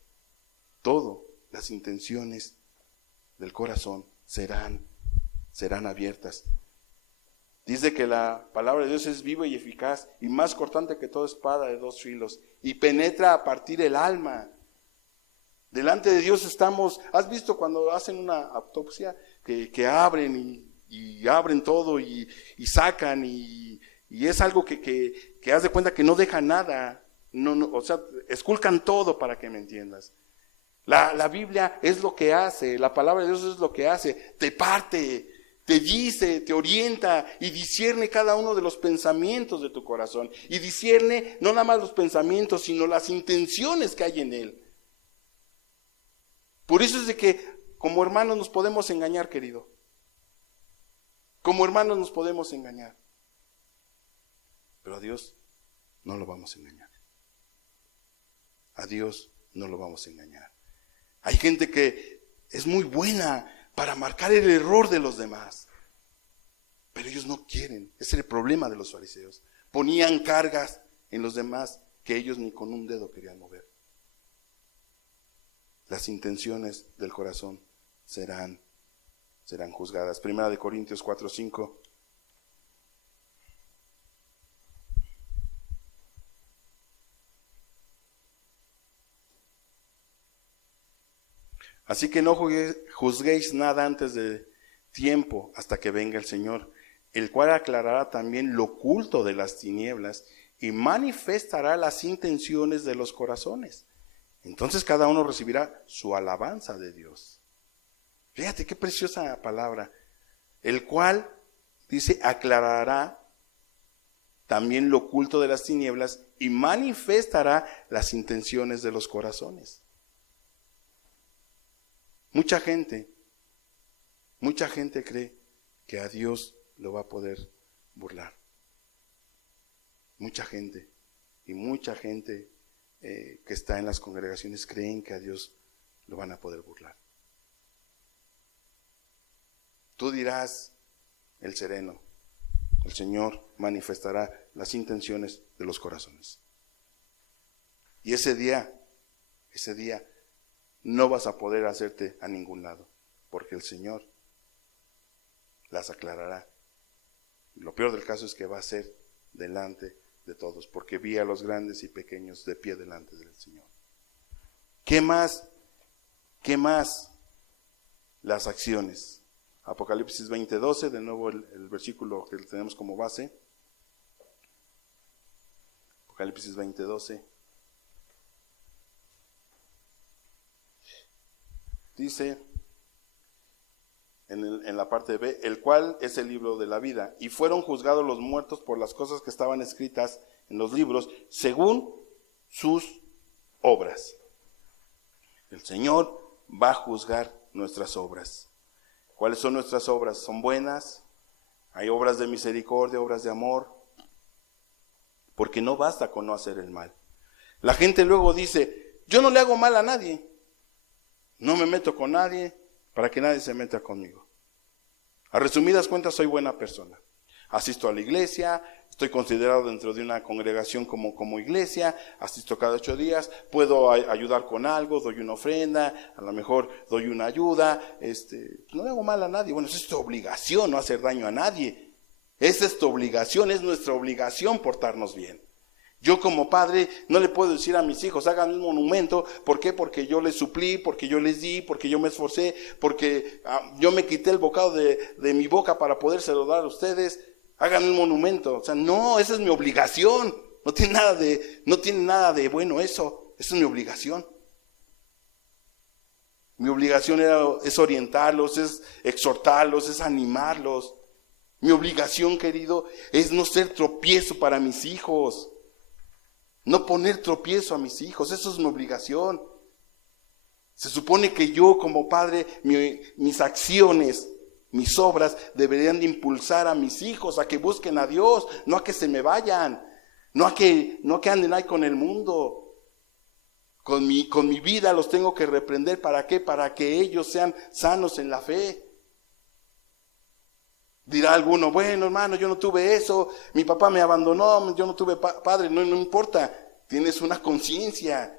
todo, las intenciones del corazón serán abiertas. Dice que la palabra de Dios es viva y eficaz y más cortante que toda espada de dos filos y penetra a partir el alma. Delante de Dios estamos, ¿has visto cuando hacen una autopsia que abren y abren todo y sacan y es algo que haz de cuenta que no deja nada. No, o sea, esculcan todo para que me entiendas. La Biblia es lo que hace, la palabra de Dios es lo que hace, te parte, te dice, te orienta y discierne cada uno de los pensamientos de tu corazón. Y discierne no nada más los pensamientos, sino las intenciones que hay en él. Por eso es de que como hermanos nos podemos engañar, querido. Como hermanos nos podemos engañar. Pero a Dios no lo vamos a engañar. A Dios no lo vamos a engañar. Hay gente que es muy buena para marcar el error de los demás. Pero ellos no quieren. Ese era el problema de los fariseos. Ponían cargas en los demás que ellos ni con un dedo querían mover. Las intenciones del corazón serán juzgadas. Primera de Corintios 4:5. Así que no juzguéis nada antes de tiempo hasta que venga el Señor, el cual aclarará también lo oculto de las tinieblas y manifestará las intenciones de los corazones. Entonces cada uno recibirá su alabanza de Dios. Fíjate qué preciosa palabra. El cual, dice, aclarará también lo oculto de las tinieblas y manifestará las intenciones de los corazones. Mucha gente cree que a Dios lo va a poder burlar. Mucha gente que está en las congregaciones creen que a Dios lo van a poder burlar. Tú dirás, el sereno, el Señor manifestará las intenciones de los corazones. Y ese día, no vas a poder hacerte a ningún lado, porque el Señor las aclarará. Y lo peor del caso es que va a ser delante de todos, porque vi a los grandes y pequeños de pie delante del Señor. ¿Qué más? Las acciones. Apocalipsis 20:12, de nuevo el versículo que tenemos como base. Apocalipsis 20:12. Dice en la parte B, el cual es el libro de la vida, y fueron juzgados los muertos por las cosas que estaban escritas en los libros, según sus obras. El Señor va a juzgar nuestras obras. ¿Cuáles son nuestras obras? ¿Son buenas? ¿Hay obras de misericordia, obras de amor? Porque no basta con no hacer el mal. La gente luego dice, yo no le hago mal a nadie. No me meto con nadie para que nadie se meta conmigo. A resumidas cuentas, soy buena persona. Asisto a la iglesia, estoy considerado dentro de una congregación como iglesia, asisto cada 8 días, puedo ayudar con algo, doy una ofrenda, a lo mejor doy una ayuda, no le hago mal a nadie. Bueno, esa es tu obligación, no hacer daño a nadie. Esa es tu obligación, es nuestra obligación portarnos bien. Yo como padre no le puedo decir a mis hijos, hagan un monumento. ¿Por qué? Porque yo les suplí, porque yo les di, porque yo me esforcé, porque yo me quité el bocado de mi boca para podérselo dar a ustedes. Hagan un monumento. O sea, no, esa es mi obligación. No tiene nada de bueno eso. Esa es mi obligación. Mi obligación es orientarlos, es exhortarlos, es animarlos. Mi obligación, querido, es no ser tropiezo para mis hijos. No poner tropiezo a mis hijos, eso es mi obligación. Se supone que yo como padre, mis acciones, mis obras deberían de impulsar a mis hijos a que busquen a Dios, no a que se me vayan, no a que anden ahí con el mundo. Con mi vida los tengo que reprender. ¿Para qué? Para que ellos sean sanos en la fe. Dirá alguno, bueno hermano, yo no tuve eso, mi papá me abandonó, yo no tuve padre. No importa, tienes una conciencia,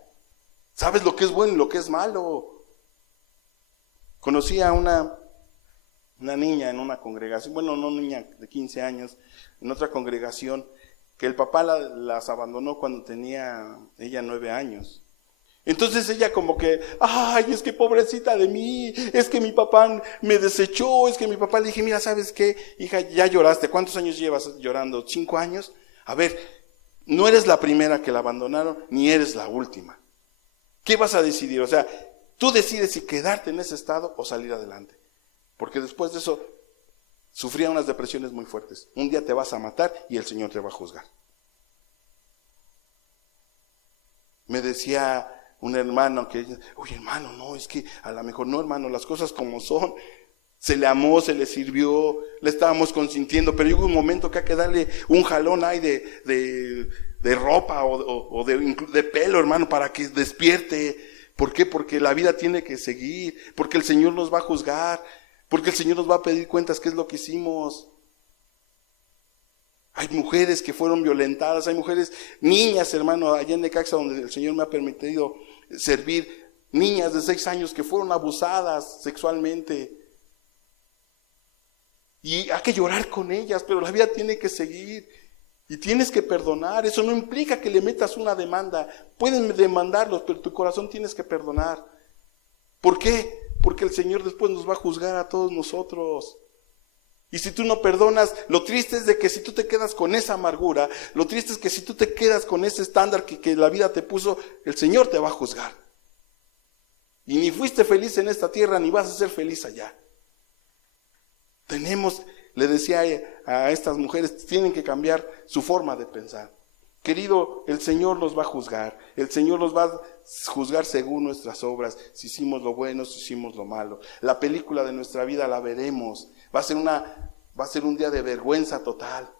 sabes lo que es bueno y lo que es malo. Conocí a una niña en una congregación, bueno, no niña de 15 años, en otra congregación, que el papá las abandonó cuando tenía ella 9 años. Entonces ella como que, ay, es que pobrecita de mí, es que mi papá me desechó, es que mi papá le dije, mira, ¿sabes qué? Hija, ya lloraste, ¿cuántos años llevas llorando? ¿5 años? A ver, no eres la primera que la abandonaron, ni eres la última. ¿Qué vas a decidir? O sea, tú decides si quedarte en ese estado o salir adelante. Porque después de eso, sufría unas depresiones muy fuertes. Un día te vas a matar y el Señor te va a juzgar. Me decía un hermano que, oye hermano, no, es que a lo mejor no, hermano, las cosas como son. Se le amó, se le sirvió, le estábamos consintiendo, pero llegó un momento que hay que darle un jalón ahí de ropa o de pelo, hermano, para que despierte. ¿Por qué? Porque la vida tiene que seguir, porque el Señor nos va a juzgar, porque el Señor nos va a pedir cuentas qué es lo que hicimos. Hay mujeres que fueron violentadas, hay mujeres, niñas, hermano, allá en Necaxa, donde el Señor me ha permitido servir, niñas de 6 años que fueron abusadas sexualmente. Y hay que llorar con ellas, pero la vida tiene que seguir. Y tienes que perdonar. Eso no implica que le metas una demanda. Pueden demandarlos, pero tu corazón tienes que perdonar. ¿Por qué? Porque el Señor después nos va a juzgar a todos nosotros. Y si tú no perdonas, lo triste es de que si tú te quedas con esa amargura, lo triste es que si tú te quedas con ese estándar que la vida te puso, el Señor te va a juzgar. Y ni fuiste feliz en esta tierra, ni vas a ser feliz allá. Le decía a estas mujeres, tienen que cambiar su forma de pensar. Querido, el Señor nos va a juzgar. El Señor nos va a juzgar según nuestras obras, si hicimos lo bueno, si hicimos lo malo. La película de nuestra vida la veremos. Va a ser un día de vergüenza total.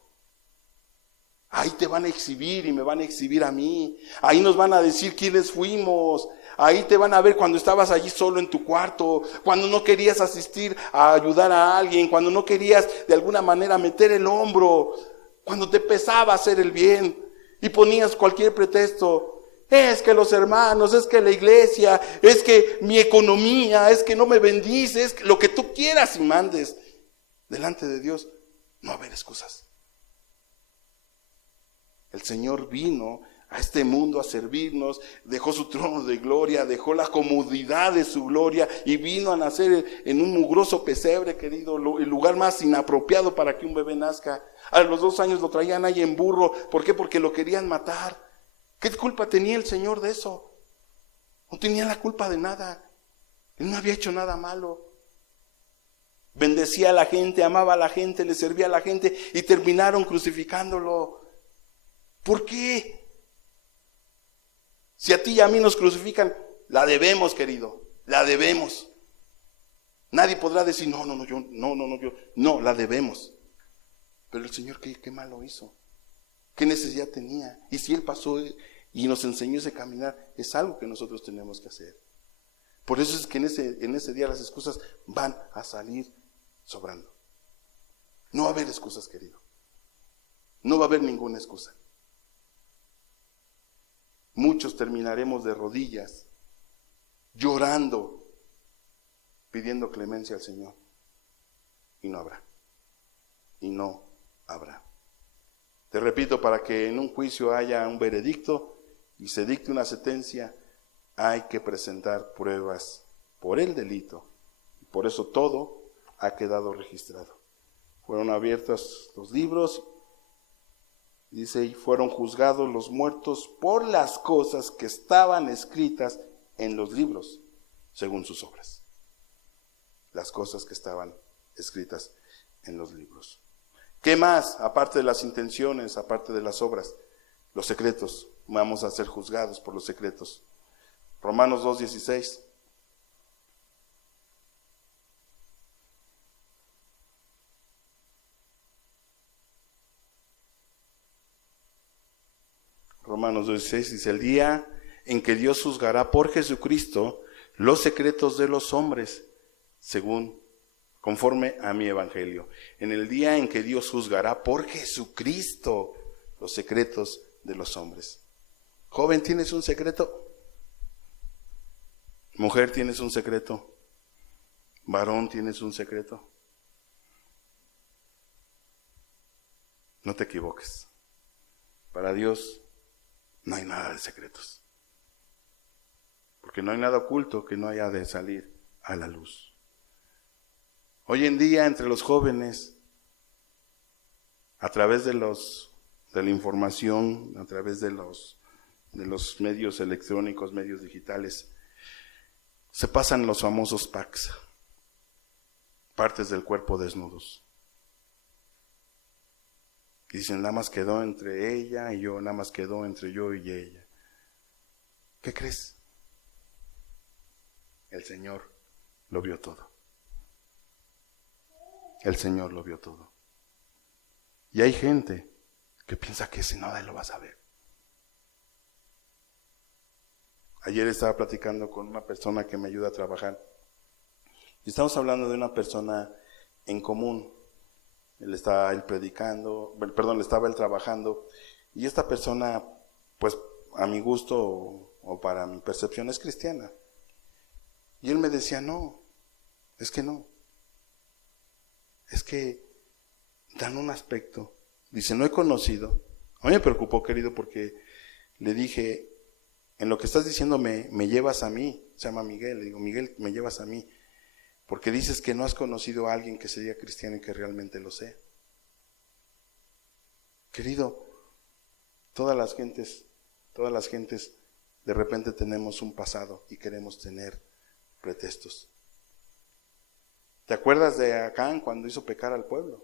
Ahí te van a exhibir y me van a exhibir a mí. Ahí nos van a decir quiénes fuimos. Ahí te van a ver cuando estabas allí solo en tu cuarto, cuando no querías asistir a ayudar a alguien, cuando no querías de alguna manera meter el hombro, cuando te pesaba hacer el bien y ponías cualquier pretexto. Es que los hermanos, es que la iglesia, es que mi economía, es que no me bendices, lo que tú quieras y mandes. Delante de Dios no va a haber excusas. El Señor vino a este mundo a servirnos, dejó su trono de gloria, dejó la comodidad de su gloria y vino a nacer en un mugroso pesebre, querido, el lugar más inapropiado para que un bebé nazca. A los 2 años lo traían ahí en burro. ¿Por qué? Porque lo querían matar. ¿Qué culpa tenía el Señor de eso? No tenía la culpa de nada. Él no había hecho nada malo. Bendecía a la gente, amaba a la gente, le servía a la gente y terminaron crucificándolo. ¿Por qué? Si a ti y a mí nos crucifican, la debemos, querido, la debemos. Nadie podrá decir, no, la debemos. Pero el Señor, ¿qué malo hizo? ¿Qué necesidad tenía? Y si Él pasó y nos enseñó ese caminar, es algo que nosotros tenemos que hacer. Por eso es que en ese día las excusas van a salir sobrando. No va a haber excusas, querido. No va a haber ninguna excusa. Muchos terminaremos de rodillas, llorando, pidiendo clemencia al Señor. Y no habrá. Y no habrá. Te repito, para que en un juicio haya un veredicto y se dicte una sentencia, hay que presentar pruebas por el delito. Y por eso todo ha quedado registrado. Fueron abiertos los libros. Dice, y fueron juzgados los muertos por las cosas que estaban escritas en los libros, según sus obras. Las cosas que estaban escritas en los libros. ¿Qué más? Aparte de las intenciones, aparte de las obras, los secretos. Vamos a ser juzgados por los secretos. Romanos 2:16. Romanos 2:16 dice, el día en que Dios juzgará por Jesucristo los secretos de los hombres, conforme a mi evangelio. En el día en que Dios juzgará por Jesucristo los secretos de los hombres. Joven, ¿tienes un secreto? Mujer, ¿tienes un secreto? Varón, ¿tienes un secreto? No te equivoques. Para Dios no hay nada de secretos. porque no hay nada oculto que no haya de salir a la luz. Hoy en día entre los jóvenes, a través de la información, a través de los medios electrónicos, medios digitales, se pasan los famosos packs, partes del cuerpo desnudos. Y dicen, nada más quedó entre ella y yo, nada más quedó entre yo y ella. ¿Qué crees? El Señor lo vio todo. El Señor lo vio todo. Y hay gente que piensa que ese nadie lo va a saber. Ayer estaba platicando con una persona que me ayuda a trabajar. Y estamos hablando de una persona en común. Estaba él trabajando. Y esta persona, pues a mi gusto o para mi percepción, es cristiana. Y él me decía, no. Es que dan un aspecto. Dice, no he conocido. A mí me preocupó, querido, porque le dije, en lo que estás diciendo me llevas a mí. Se llama Miguel. Le digo, Miguel, me llevas a mí. Porque dices que no has conocido a alguien que se diga cristiano y que realmente lo sea. Querido, todas las gentes, de repente tenemos un pasado y queremos tener pretextos. ¿Te acuerdas de Acán cuando hizo pecar al pueblo?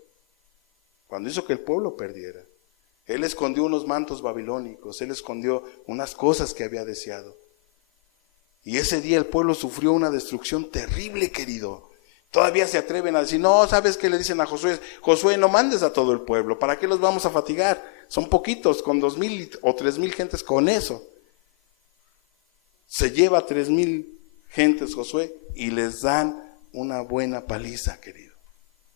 Cuando hizo que el pueblo perdiera. Él escondió unos mantos babilónicos, él escondió unas cosas que había deseado. Y ese día el pueblo sufrió una destrucción terrible, querido. Todavía se atreven a decir, no, ¿sabes qué le dicen a Josué? Josué, no mandes a todo el pueblo, ¿para qué los vamos a fatigar? Son poquitos, con 2,000 o 3,000 gentes, con eso. Se lleva 3,000 gentes Josué y les dan una buena paliza, querido.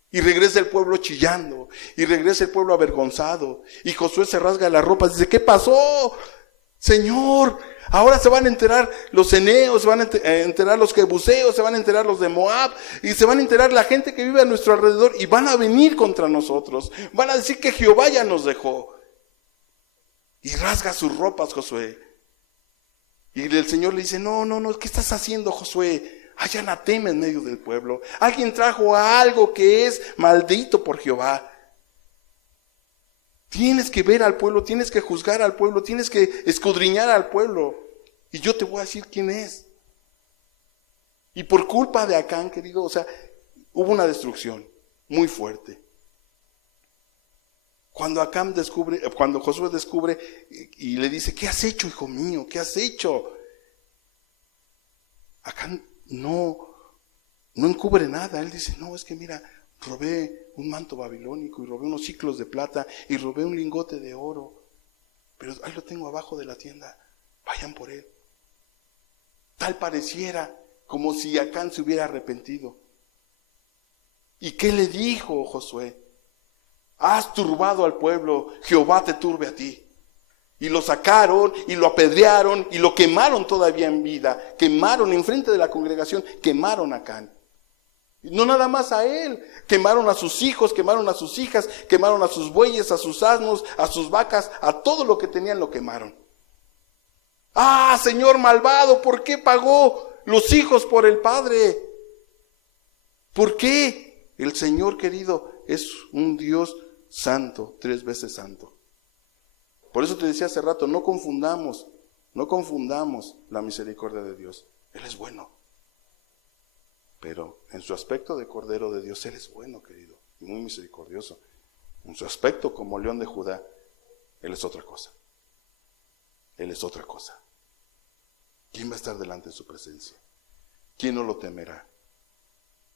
Y regresa el pueblo chillando, y regresa el pueblo avergonzado, y Josué se rasga las ropas y dice, ¿qué pasó? Señor, ahora se van a enterar los eneos, se van a enterar los jebuseos, se van a enterar los de Moab, y se van a enterar la gente que vive a nuestro alrededor, y van a venir contra nosotros, van a decir que Jehová ya nos dejó. Y rasga sus ropas Josué, y el Señor le dice, no, ¿qué estás haciendo, Josué? Hay anatema en medio del pueblo. Alguien trajo algo que es maldito por Jehová. Tienes que ver al pueblo, tienes que juzgar al pueblo, tienes que escudriñar al pueblo. Y yo te voy a decir quién es. Y por culpa de Acán, querido, hubo una destrucción muy fuerte. Cuando Josué descubre y le dice, ¿qué has hecho, hijo mío? ¿Qué has hecho? Acán no encubre nada. Él dice, no, es que mira, robé un manto babilónico y robé unos siclos de plata y robé un lingote de oro, pero ahí lo tengo abajo de la tienda, vayan por él. Tal pareciera como si Acán se hubiera arrepentido. ¿Y qué le dijo Josué? Has turbado al pueblo, Jehová te turbe a ti. Y lo sacaron y lo apedrearon y lo quemaron todavía en vida. Quemaron enfrente de la congregación, quemaron a Acán. Y no nada más a él, quemaron a sus hijos, quemaron a sus hijas, quemaron a sus bueyes, a sus asnos, a sus vacas, a todo lo que tenían lo quemaron. Ah, Señor malvado, ¿por qué pagó los hijos por el padre? ¿Por qué? El Señor, querido, es un Dios santo, 3 veces santo. Por eso te decía hace rato, no confundamos la misericordia de Dios. Él es bueno. Pero en su aspecto de Cordero de Dios, Él es bueno, querido, y muy misericordioso. En su aspecto como León de Judá, Él es otra cosa. Él es otra cosa. ¿Quién va a estar delante de su presencia? ¿Quién no lo temerá?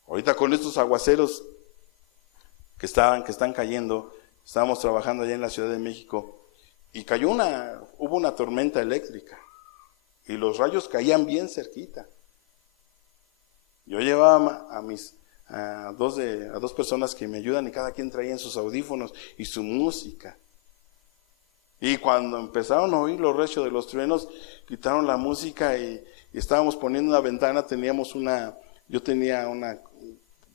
Ahorita con estos aguaceros que están cayendo, estábamos trabajando allá en la Ciudad de México, y hubo una tormenta eléctrica, y los rayos caían bien cerquita. Yo llevaba a dos personas que me ayudan y cada quien traía en sus audífonos y su música. Y cuando empezaron a oír los recios de los truenos, quitaron la música y estábamos poniendo una ventana, yo tenía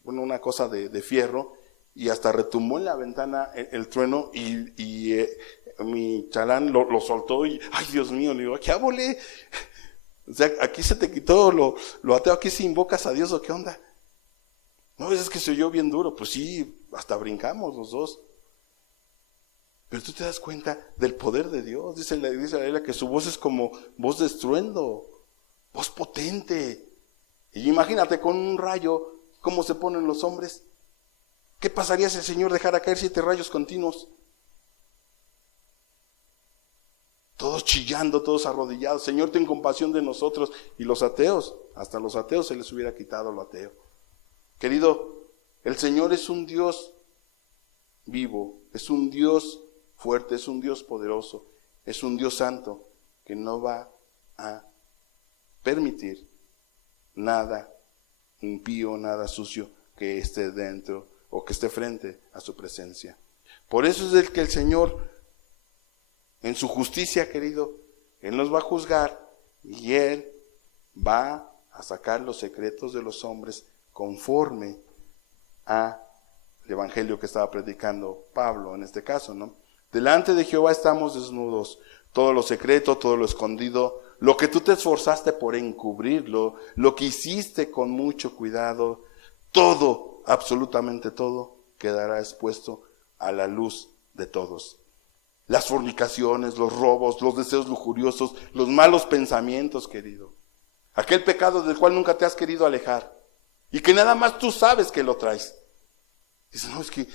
una cosa de fierro y hasta retumbó en la ventana el trueno y mi chalán lo soltó y, ay Dios mío, le digo, ¿qué hago? O sea, aquí se te quitó lo ateo, aquí si invocas a Dios o qué onda. No, es que se oyó bien duro. Pues sí, hasta brincamos los dos. Pero tú te das cuenta del poder de Dios. Dice la Biblia que su voz es como voz de estruendo, voz potente. Y imagínate con un rayo, cómo se ponen los hombres. ¿Qué pasaría si el Señor dejara caer 7 rayos continuos? Todos chillando, todos arrodillados. Señor, ten compasión de nosotros. Y los ateos, hasta los ateos se les hubiera quitado lo ateo. Querido, el Señor es un Dios vivo, es un Dios fuerte, es un Dios poderoso, es un Dios santo que no va a permitir nada impío, nada sucio que esté dentro o que esté frente a su presencia. Por eso es el que el Señor, en su justicia, querido, Él nos va a juzgar y Él va a sacar los secretos de los hombres conforme a el evangelio que estaba predicando Pablo en este caso, ¿no? Delante de Jehová estamos desnudos, todo lo secreto, todo lo escondido, lo que tú te esforzaste por encubrirlo, lo que hiciste con mucho cuidado, todo, absolutamente todo, quedará expuesto a la luz de todos. Las fornicaciones, los robos, los deseos lujuriosos, los malos pensamientos, querido. Aquel pecado del cual nunca te has querido alejar y que nada más tú sabes que lo traes. Dices, no, es que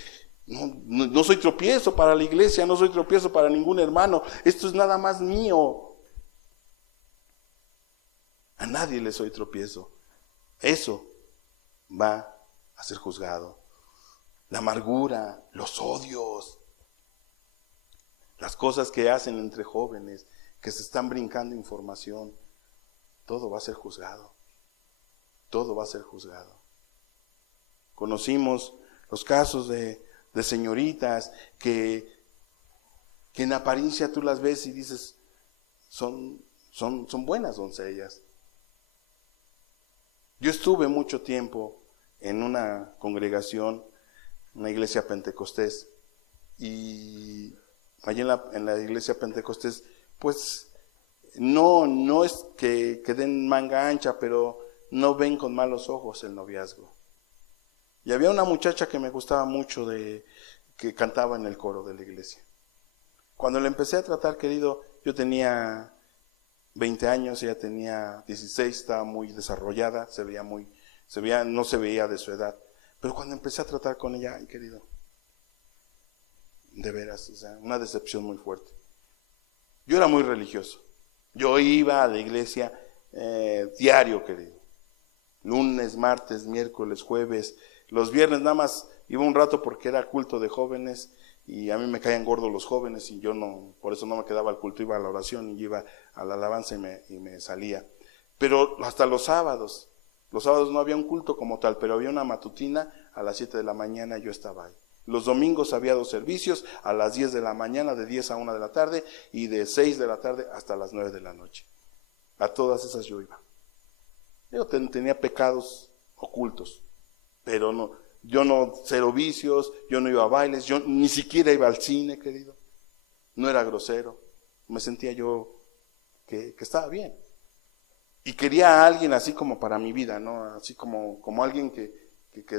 no soy tropiezo para la iglesia, no soy tropiezo para ningún hermano, esto es nada más mío. A nadie le soy tropiezo. Eso va a ser juzgado. La amargura, los odios, las cosas que hacen entre jóvenes, que se están brincando información, todo va a ser juzgado. Todo va a ser juzgado. Conocimos los casos de señoritas que en apariencia tú las ves y dices, son buenas doncellas. Yo estuve mucho tiempo en una congregación, una iglesia pentecostés, y allí en la iglesia pentecostés, pues no es que den manga ancha, pero no ven con malos ojos el noviazgo. Y había una muchacha que me gustaba mucho, que cantaba en el coro de la iglesia. Cuando la empecé a tratar, querido, yo tenía 20 años, ella tenía 16, estaba muy desarrollada, no se veía de su edad. Pero cuando empecé a tratar con ella, ay, querido, de veras, o sea, una decepción muy fuerte. Yo era muy religioso. Yo iba a la iglesia diario, querido. Lunes, martes, miércoles, jueves. Los viernes nada más iba un rato porque era culto de jóvenes y a mí me caían gordos los jóvenes y yo no, por eso no me quedaba al culto, iba a la oración y iba a la alabanza y me salía. Pero hasta los sábados no había un culto como tal, pero había una matutina a las 7 de la mañana y yo estaba ahí. Los domingos había 2 servicios, a las 10 de la mañana, de 10 a 1 de la tarde y de 6 de la tarde hasta las 9 de la noche. A todas esas yo iba. Yo tenía pecados ocultos, pero no, yo no, cero vicios, yo no iba a bailes, yo ni siquiera iba al cine, querido. No era grosero, me sentía yo que estaba bien. Y quería a alguien así como para mi vida, ¿no? Así como alguien que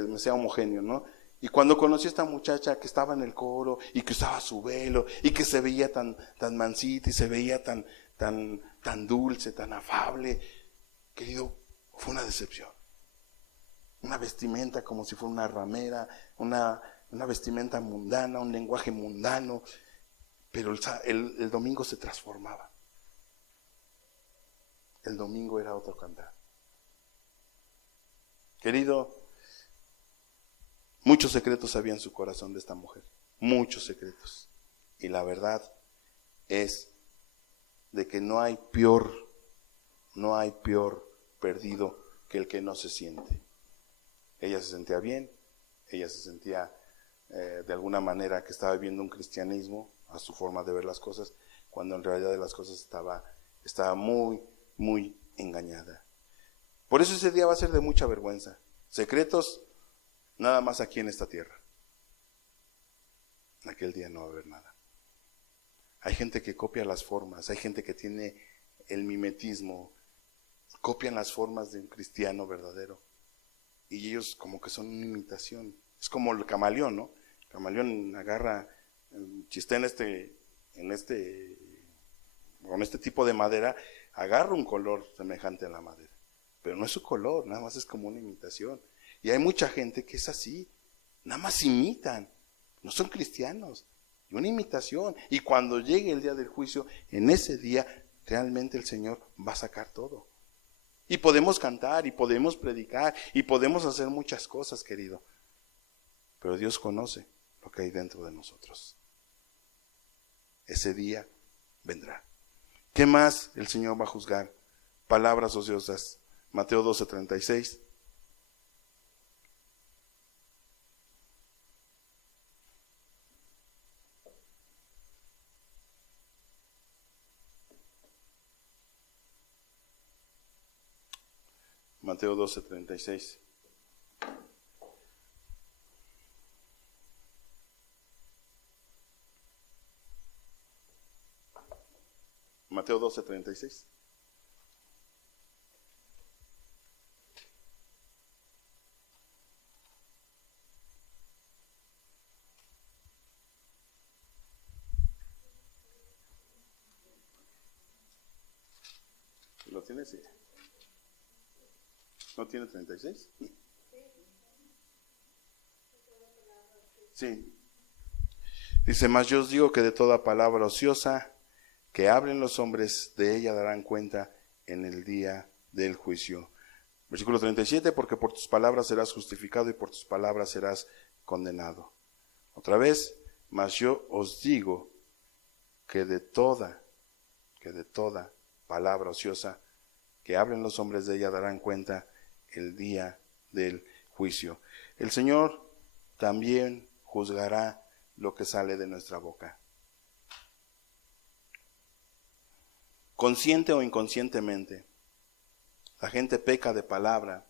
me sea homogéneo, ¿no? Y cuando conocí a esta muchacha que estaba en el coro y que usaba su velo y que se veía tan mansita y se veía tan dulce, tan afable, querido, fue una decepción. Una vestimenta como si fuera una ramera, una vestimenta mundana, un lenguaje mundano, pero el domingo se transformaba. El domingo era otro cantar. Querido, muchos secretos había en su corazón de esta mujer, muchos secretos. Y la verdad es de que no hay peor perdido que el que no se siente. Ella se sentía bien, ella se sentía de alguna manera que estaba viviendo un cristianismo a su forma de ver las cosas, cuando en realidad de las cosas estaba muy, muy engañada. Por eso ese día va a ser de mucha vergüenza. Secretos nada más aquí en esta tierra. Aquel día no va a haber nada. Hay gente que copia las formas, hay gente que tiene el mimetismo, copian las formas de un cristiano verdadero. Y ellos como que son una imitación. Es como el camaleón, ¿no? El camaleón agarra, si está con este tipo de madera, agarra un color semejante a la madera. Pero no es su color, nada más es como una imitación. Y hay mucha gente que es así, nada más imitan, no son cristianos. Y una imitación. Y cuando llegue el día del juicio, en ese día realmente el Señor va a sacar todo. Y podemos cantar, y podemos predicar, y podemos hacer muchas cosas, querido. Pero Dios conoce lo que hay dentro de nosotros. Ese día vendrá. ¿Qué más el Señor va a juzgar? Palabras ociosas. Mateo 12:36. Mateo 12:36. Mateo 12:36. ¿Lo tienes? Sí. ¿No tiene 36? Sí. Dice, mas yo os digo que de toda palabra ociosa que hablen los hombres, de ella darán cuenta en el día del juicio. Versículo 37, porque por tus palabras serás justificado y por tus palabras serás condenado. Otra vez, mas yo os digo que de toda palabra ociosa que hablen los hombres, de ella darán cuenta el día del juicio. El Señor también juzgará lo que sale de nuestra boca. Consciente o inconscientemente, la gente peca de palabra.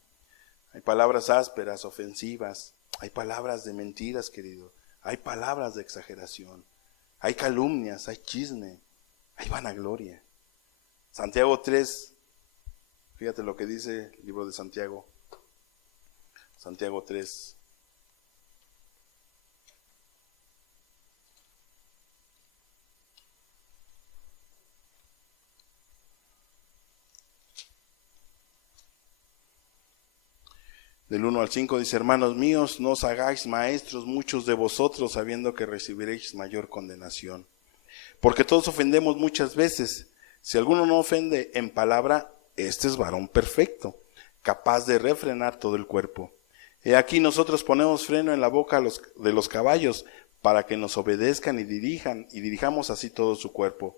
Hay palabras ásperas, ofensivas. Hay palabras de mentiras, querido. Hay palabras de exageración. Hay calumnias, hay chisme, hay vanagloria. Santiago 3, fíjate lo que dice el libro de Santiago. Santiago 3. Del 1 al 5 dice, hermanos míos, no os hagáis maestros muchos de vosotros, sabiendo que recibiréis mayor condenación. Porque todos ofendemos muchas veces. Si alguno no ofende en palabra, este es varón perfecto, capaz de refrenar todo el cuerpo. He aquí nosotros ponemos freno en la boca de los caballos, para que nos obedezcan y dirijamos así todo su cuerpo.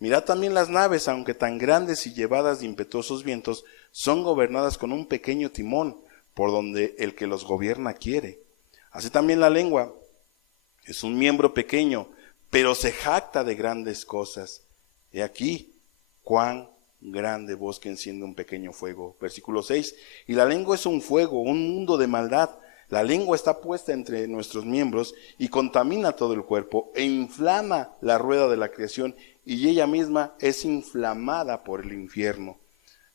Mirad también las naves, aunque tan grandes y llevadas de impetuosos vientos, son gobernadas con un pequeño timón, por donde el que los gobierna quiere. Así también la lengua es un miembro pequeño, pero se jacta de grandes cosas. He aquí cuán grande bosque enciende un pequeño fuego. Versículo 6. Y la lengua es un fuego, un mundo de maldad. La lengua está puesta entre nuestros miembros y contamina todo el cuerpo e inflama la rueda de la creación, y ella misma es inflamada por el infierno.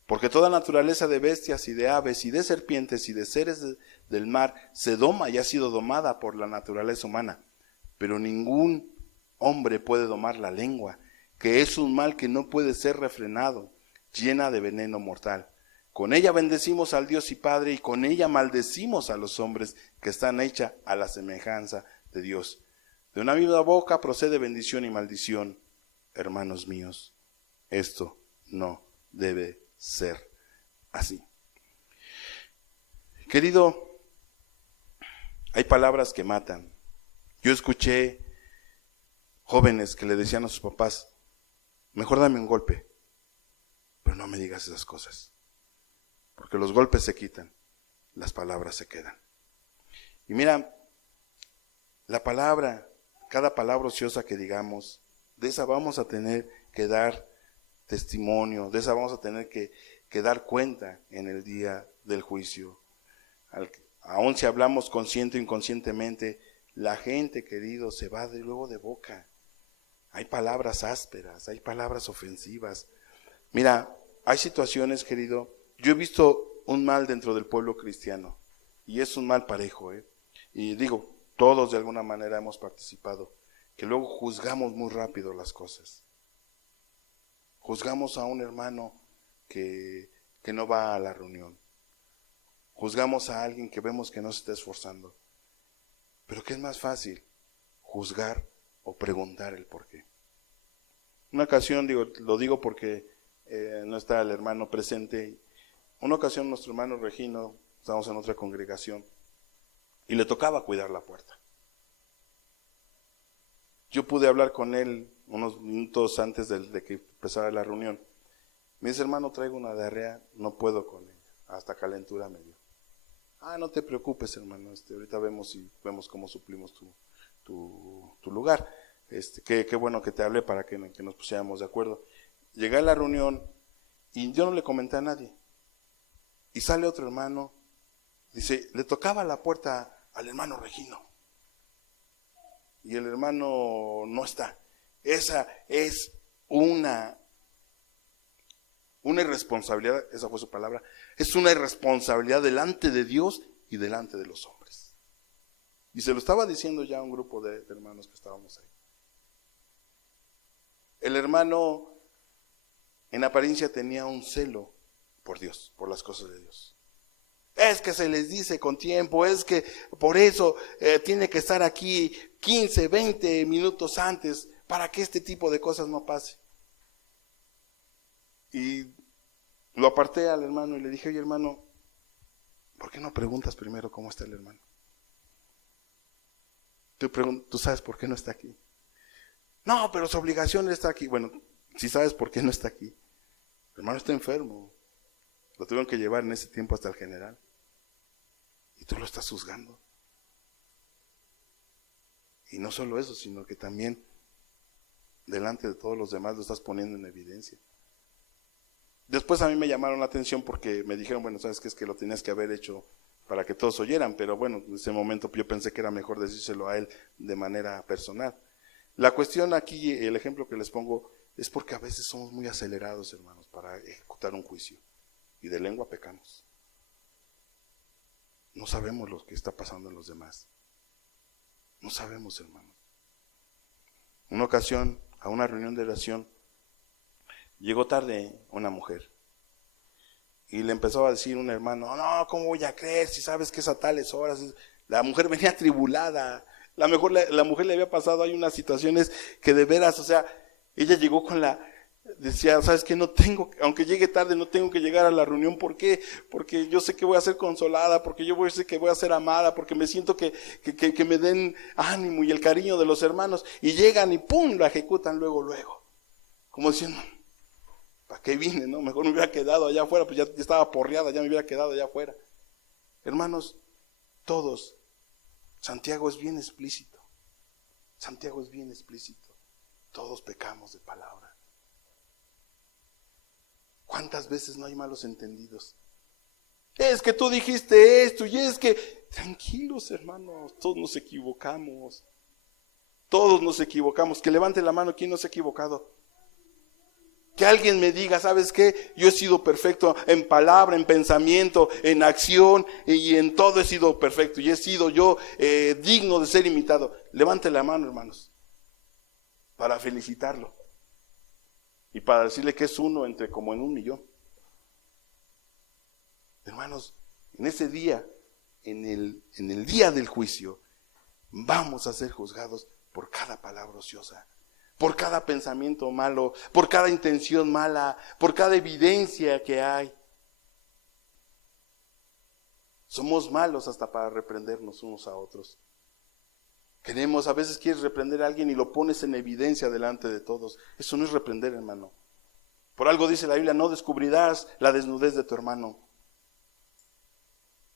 Porque toda naturaleza de bestias y de aves y de serpientes y de seres del mar se doma y ha sido domada por la naturaleza humana. Pero ningún hombre puede domar la lengua, que es un mal que no puede ser refrenado, llena de veneno mortal. Con ella bendecimos al Dios y Padre, y con ella maldecimos a los hombres que están hechos a la semejanza de Dios. De una misma boca procede bendición y maldición. Hermanos míos, esto no debe ser así. Querido, hay palabras que matan. Yo escuché jóvenes que le decían a sus papás, mejor dame un golpe, pero no me digas esas cosas, porque los golpes se quitan, las palabras se quedan. Y mira, la palabra, cada palabra ociosa que digamos, de esa vamos a tener que dar testimonio, de esa vamos a tener que dar cuenta en el día del juicio. Aun si hablamos consciente o inconscientemente, la gente, querido, se va luego de boca. Hay palabras ásperas, hay palabras ofensivas. Mira, hay situaciones, querido, yo he visto un mal dentro del pueblo cristiano, y es un mal parejo, y digo, todos de alguna manera hemos participado, que luego juzgamos muy rápido las cosas. Juzgamos a un hermano que no va a la reunión. Juzgamos a alguien que vemos que no se está esforzando. Pero ¿qué es más fácil? Juzgar o preguntar el por qué. Una ocasión, lo digo porque no está el hermano presente. Una ocasión nuestro hermano Regino, estábamos en otra congregación, y le tocaba cuidar la puerta. Yo pude hablar con él unos minutos antes de que empezara la reunión. Me dice, hermano, traigo una diarrea, no puedo con ella, hasta calentura me dio. No te preocupes, hermano, ahorita vemos cómo suplimos tu lugar. Qué bueno que te hablé para que nos pusiéramos de acuerdo. Llegué a la reunión y yo no le comenté a nadie. Y sale otro hermano, dice, le tocaba la puerta al hermano Regino. Y el hermano no está. Esa es una irresponsabilidad, esa fue su palabra, es una irresponsabilidad delante de Dios y delante de los hombres. Y se lo estaba diciendo ya a un grupo de hermanos que estábamos ahí. El hermano en apariencia tenía un celo por Dios, por las cosas de Dios. Es que se les dice con tiempo, es que por eso tiene que estar aquí 15, 20 minutos antes para que este tipo de cosas no pase. Y lo aparté al hermano y le dije, oye hermano, ¿por qué no preguntas primero cómo está el hermano? Tú sabes por qué no está aquí. No, pero su obligación está aquí. Bueno, si sabes por qué no está aquí. El hermano está enfermo. Lo tuvieron que llevar en ese tiempo hasta el general. Y tú lo estás juzgando. Y no solo eso, sino que también delante de todos los demás lo estás poniendo en evidencia. Después a mí me llamaron la atención porque me dijeron, bueno, sabes qué, es que lo tenías que haber hecho para que todos oyeran, pero bueno, en ese momento yo pensé que era mejor decírselo a él de manera personal. La cuestión aquí, el ejemplo que les pongo, es porque a veces somos muy acelerados, hermanos, para ejecutar un juicio. Y de lengua pecamos. No sabemos lo que está pasando en los demás. No sabemos, hermanos. Una ocasión, a una reunión de oración, llegó tarde una mujer. Y le empezó a decir un hermano, no, ¿cómo voy a creer si sabes que es a tales horas? La mujer venía atribulada. La mujer le había pasado, hay unas situaciones que de veras, o sea, ella llegó decía, ¿sabes qué? No tengo, aunque llegue tarde, no tengo que llegar a la reunión. ¿Por qué? Porque yo sé que voy a ser consolada, porque yo sé que voy a ser amada, porque me siento que me den ánimo y el cariño de los hermanos. Y llegan y ¡pum!, la ejecutan luego. Como diciendo, ¿para qué vine? No, mejor me hubiera quedado allá afuera, pues ya estaba porreada, ya me hubiera quedado allá afuera. Hermanos, todos, Santiago es bien explícito. Santiago es bien explícito. Todos pecamos de palabra. ¿Cuántas veces no hay malos entendidos? Es que tú dijiste esto y es que... Tranquilos, hermanos, todos nos equivocamos. Todos nos equivocamos. Que levante la mano, ¿quién no se ha equivocado? Que alguien me diga, ¿sabes qué? Yo he sido perfecto en palabra, en pensamiento, en acción y en todo he sido perfecto y he sido yo digno de ser imitado. Levante la mano, hermanos, para felicitarlo y para decirle que es uno entre como en 1,000,000. Hermanos, en ese día, en el día del juicio, vamos a ser juzgados por cada palabra ociosa, por cada pensamiento malo, por cada intención mala, por cada evidencia que hay. Somos malos hasta para reprendernos unos a otros. A veces quieres reprender a alguien y lo pones en evidencia delante de todos. Eso no es reprender, hermano. Por algo dice la Biblia, no descubrirás la desnudez de tu hermano.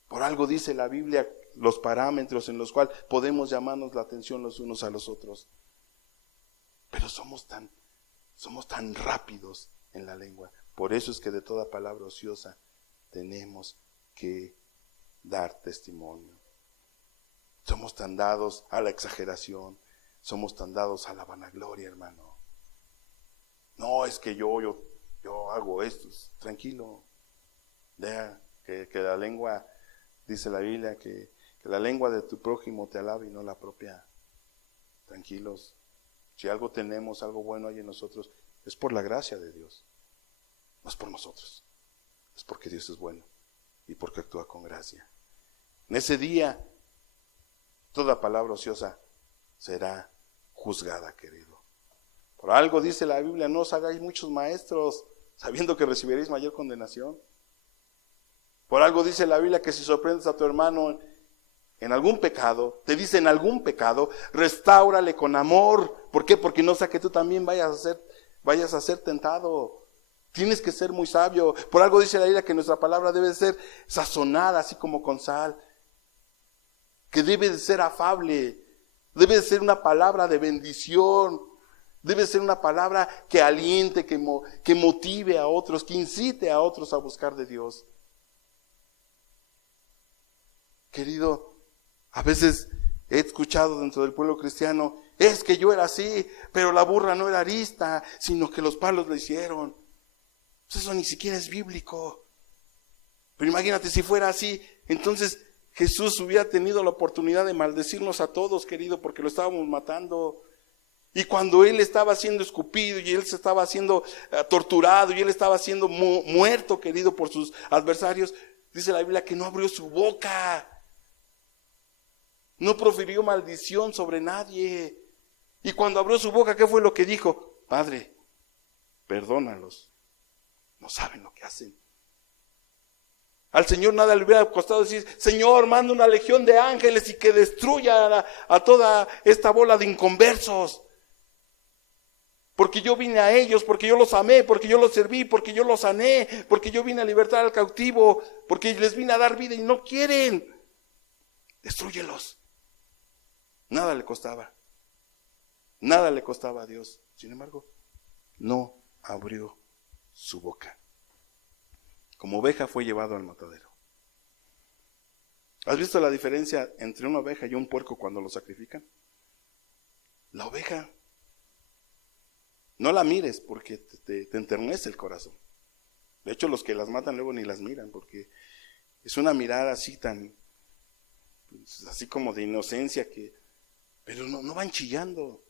Por algo dice la Biblia los parámetros en los cuales podemos llamarnos la atención los unos a los otros. Pero somos tan rápidos en la lengua. Por eso es que de toda palabra ociosa tenemos que dar testimonio. Somos tan dados a la exageración, somos tan dados a la vanagloria, hermano. No, es que yo hago esto. Tranquilo, Deja que la lengua, dice la Biblia, que la lengua de tu prójimo te alabe y no la propia. Tranquilos. Si algo tenemos, algo bueno hay en nosotros, es por la gracia de Dios. No es por nosotros. Es porque Dios es bueno y porque actúa con gracia. En ese día, toda palabra ociosa será juzgada, querido. Por algo dice la Biblia, no os hagáis muchos maestros, sabiendo que recibiréis mayor condenación. Por algo dice la Biblia que si sorprendes a tu hermano en algún pecado, te dice en algún pecado, restáurale con amor. ¿Por qué? Porque no sea que tú también vayas a ser tentado. Tienes que ser muy sabio. Por algo dice la Biblia que nuestra palabra debe ser sazonada, así como con sal. Que debe de ser afable. Debe de ser una palabra de bendición. Debe ser una palabra que aliente, que motive a otros, que incite a otros a buscar de Dios. Querido, a veces he escuchado dentro del pueblo cristiano, es que yo era así, pero la burra no era arista, sino que los palos la hicieron. Pues eso ni siquiera es bíblico. Pero imagínate si fuera así, entonces Jesús hubiera tenido la oportunidad de maldecirnos a todos, querido, porque lo estábamos matando. Y cuando Él estaba siendo escupido y Él se estaba siendo torturado y Él estaba siendo muerto, querido, por sus adversarios, dice la Biblia que no abrió su boca. No profirió maldición sobre nadie. Y cuando abrió su boca, ¿qué fue lo que dijo? Padre, perdónalos. No saben lo que hacen. Al Señor nada le hubiera costado decir, Señor, manda una legión de ángeles y que destruya a toda esta bola de inconversos. Porque yo vine a ellos, porque yo los amé, porque yo los serví, porque yo los sané, porque yo vine a libertar al cautivo, porque les vine a dar vida y no quieren. Destrúyelos. Nada le costaba. Nada le costaba a Dios. Sin embargo, no abrió su boca. Como oveja fue llevado al matadero. ¿Has visto la diferencia entre una oveja y un puerco cuando lo sacrifican? La oveja, no la mires porque te enternece el corazón. De hecho, los que las matan luego ni las miran porque es una mirada así tan, así como de inocencia pero no van chillando.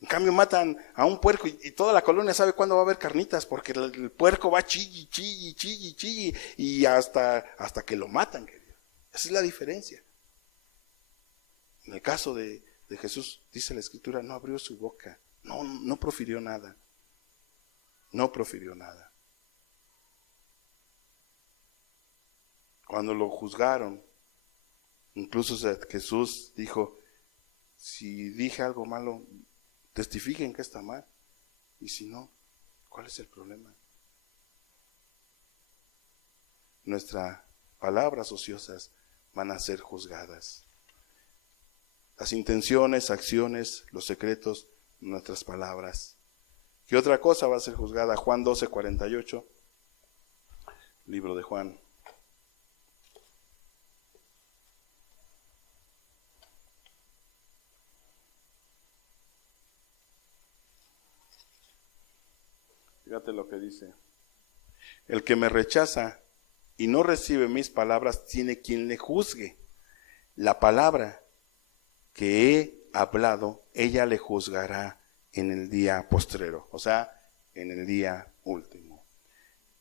En cambio matan a un puerco y toda la colonia sabe cuándo va a haber carnitas porque el puerco va chilli y hasta que lo matan, querido. Esa es la diferencia. En el caso de Jesús, dice la Escritura, no abrió su boca, no profirió nada. No profirió nada. Cuando lo juzgaron, incluso Jesús dijo, si dije algo malo, testifiquen que está mal. Y si no, ¿cuál es el problema? Nuestras palabras ociosas van a ser juzgadas. Las intenciones, acciones, los secretos, nuestras palabras. ¿Qué otra cosa va a ser juzgada? Juan 12:48, libro de Juan. Fíjate lo que dice. El que me rechaza y no recibe mis palabras tiene quien le juzgue. La palabra que he hablado, ella le juzgará en el día postrero, o sea, en el día último.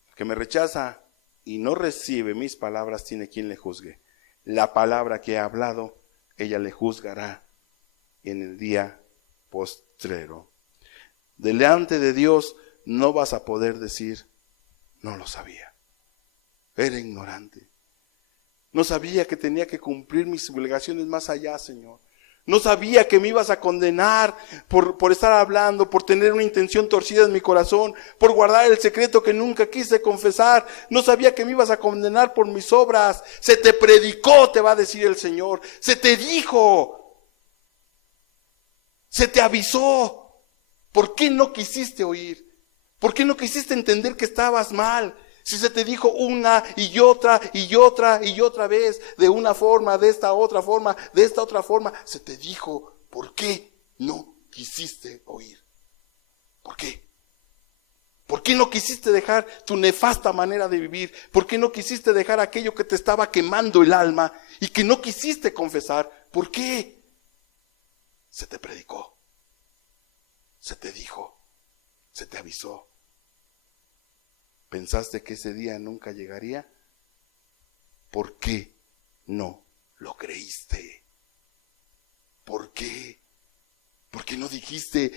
El que me rechaza y no recibe mis palabras tiene quien le juzgue. La palabra que he hablado, ella le juzgará en el día postrero. Delante de Dios no vas a poder decir, no lo sabía, era ignorante, no sabía que tenía que cumplir mis obligaciones más allá, Señor. No sabía que me ibas a condenar por estar hablando, por tener una intención torcida en mi corazón, por guardar el secreto que nunca quise confesar. No sabía que me ibas a condenar por mis obras. Se te predicó, te va a decir el Señor. Se te dijo. Se te avisó. ¿Por qué no quisiste oír? ¿Por qué no quisiste entender que estabas mal? Si se te dijo una y otra y otra y otra vez, de una forma, de esta otra forma, de esta otra forma, se te dijo, ¿por qué no quisiste oír? ¿Por qué? ¿Por qué no quisiste dejar tu nefasta manera de vivir? ¿Por qué no quisiste dejar aquello que te estaba quemando el alma y que no quisiste confesar? ¿Por qué? Se te predicó, se te dijo, se te avisó. ¿Pensaste que ese día nunca llegaría? ¿Por qué no lo creíste? ¿Por qué? ¿Por qué no dijiste: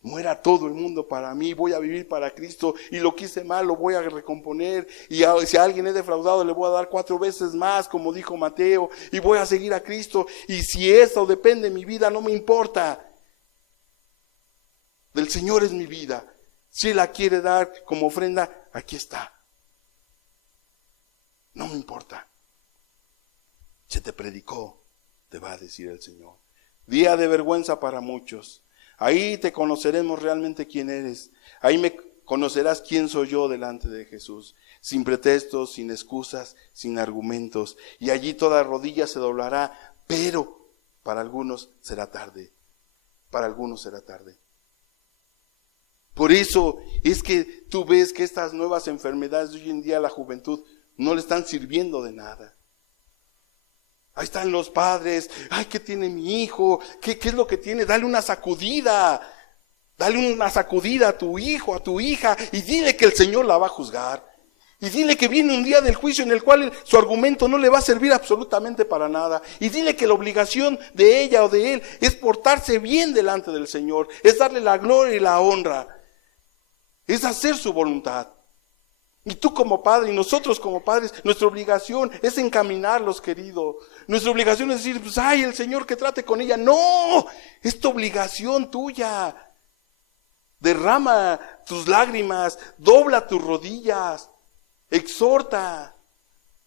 muera todo el mundo para mí, voy a vivir para Cristo, y lo que hice mal lo voy a recomponer, y si a alguien he defraudado le voy a dar 4 veces más, como dijo Mateo, y voy a seguir a Cristo, y si eso depende de mi vida, no me importa. Del Señor es mi vida. Si Él la quiere dar como ofrenda, aquí está. No me importa. Se te predicó, te va a decir el Señor. Día de vergüenza para muchos. Ahí te conoceremos realmente quién eres. Ahí me conocerás quién soy yo delante de Jesús. Sin pretextos, sin excusas, sin argumentos. Y allí toda rodilla se doblará. Pero para algunos será tarde. Para algunos será tarde. Por eso es que tú ves que estas nuevas enfermedades de hoy en día a la juventud no le están sirviendo de nada. Ahí están los padres: ay, ¿qué tiene mi hijo? ¿Qué es lo que tiene? Dale una sacudida. Dale una sacudida a tu hijo, a tu hija, y dile que el Señor la va a juzgar. Y dile que viene un día del juicio en el cual su argumento no le va a servir absolutamente para nada. Y dile que la obligación de ella o de él es portarse bien delante del Señor, es darle la gloria y la honra, es hacer su voluntad. Y tú como padre y nosotros como padres, nuestra obligación es encaminarlos, querido. Nuestra obligación es decir: pues ay, el Señor que trate con ella. No, es tu obligación tuya. Derrama tus lágrimas, dobla tus rodillas, exhorta.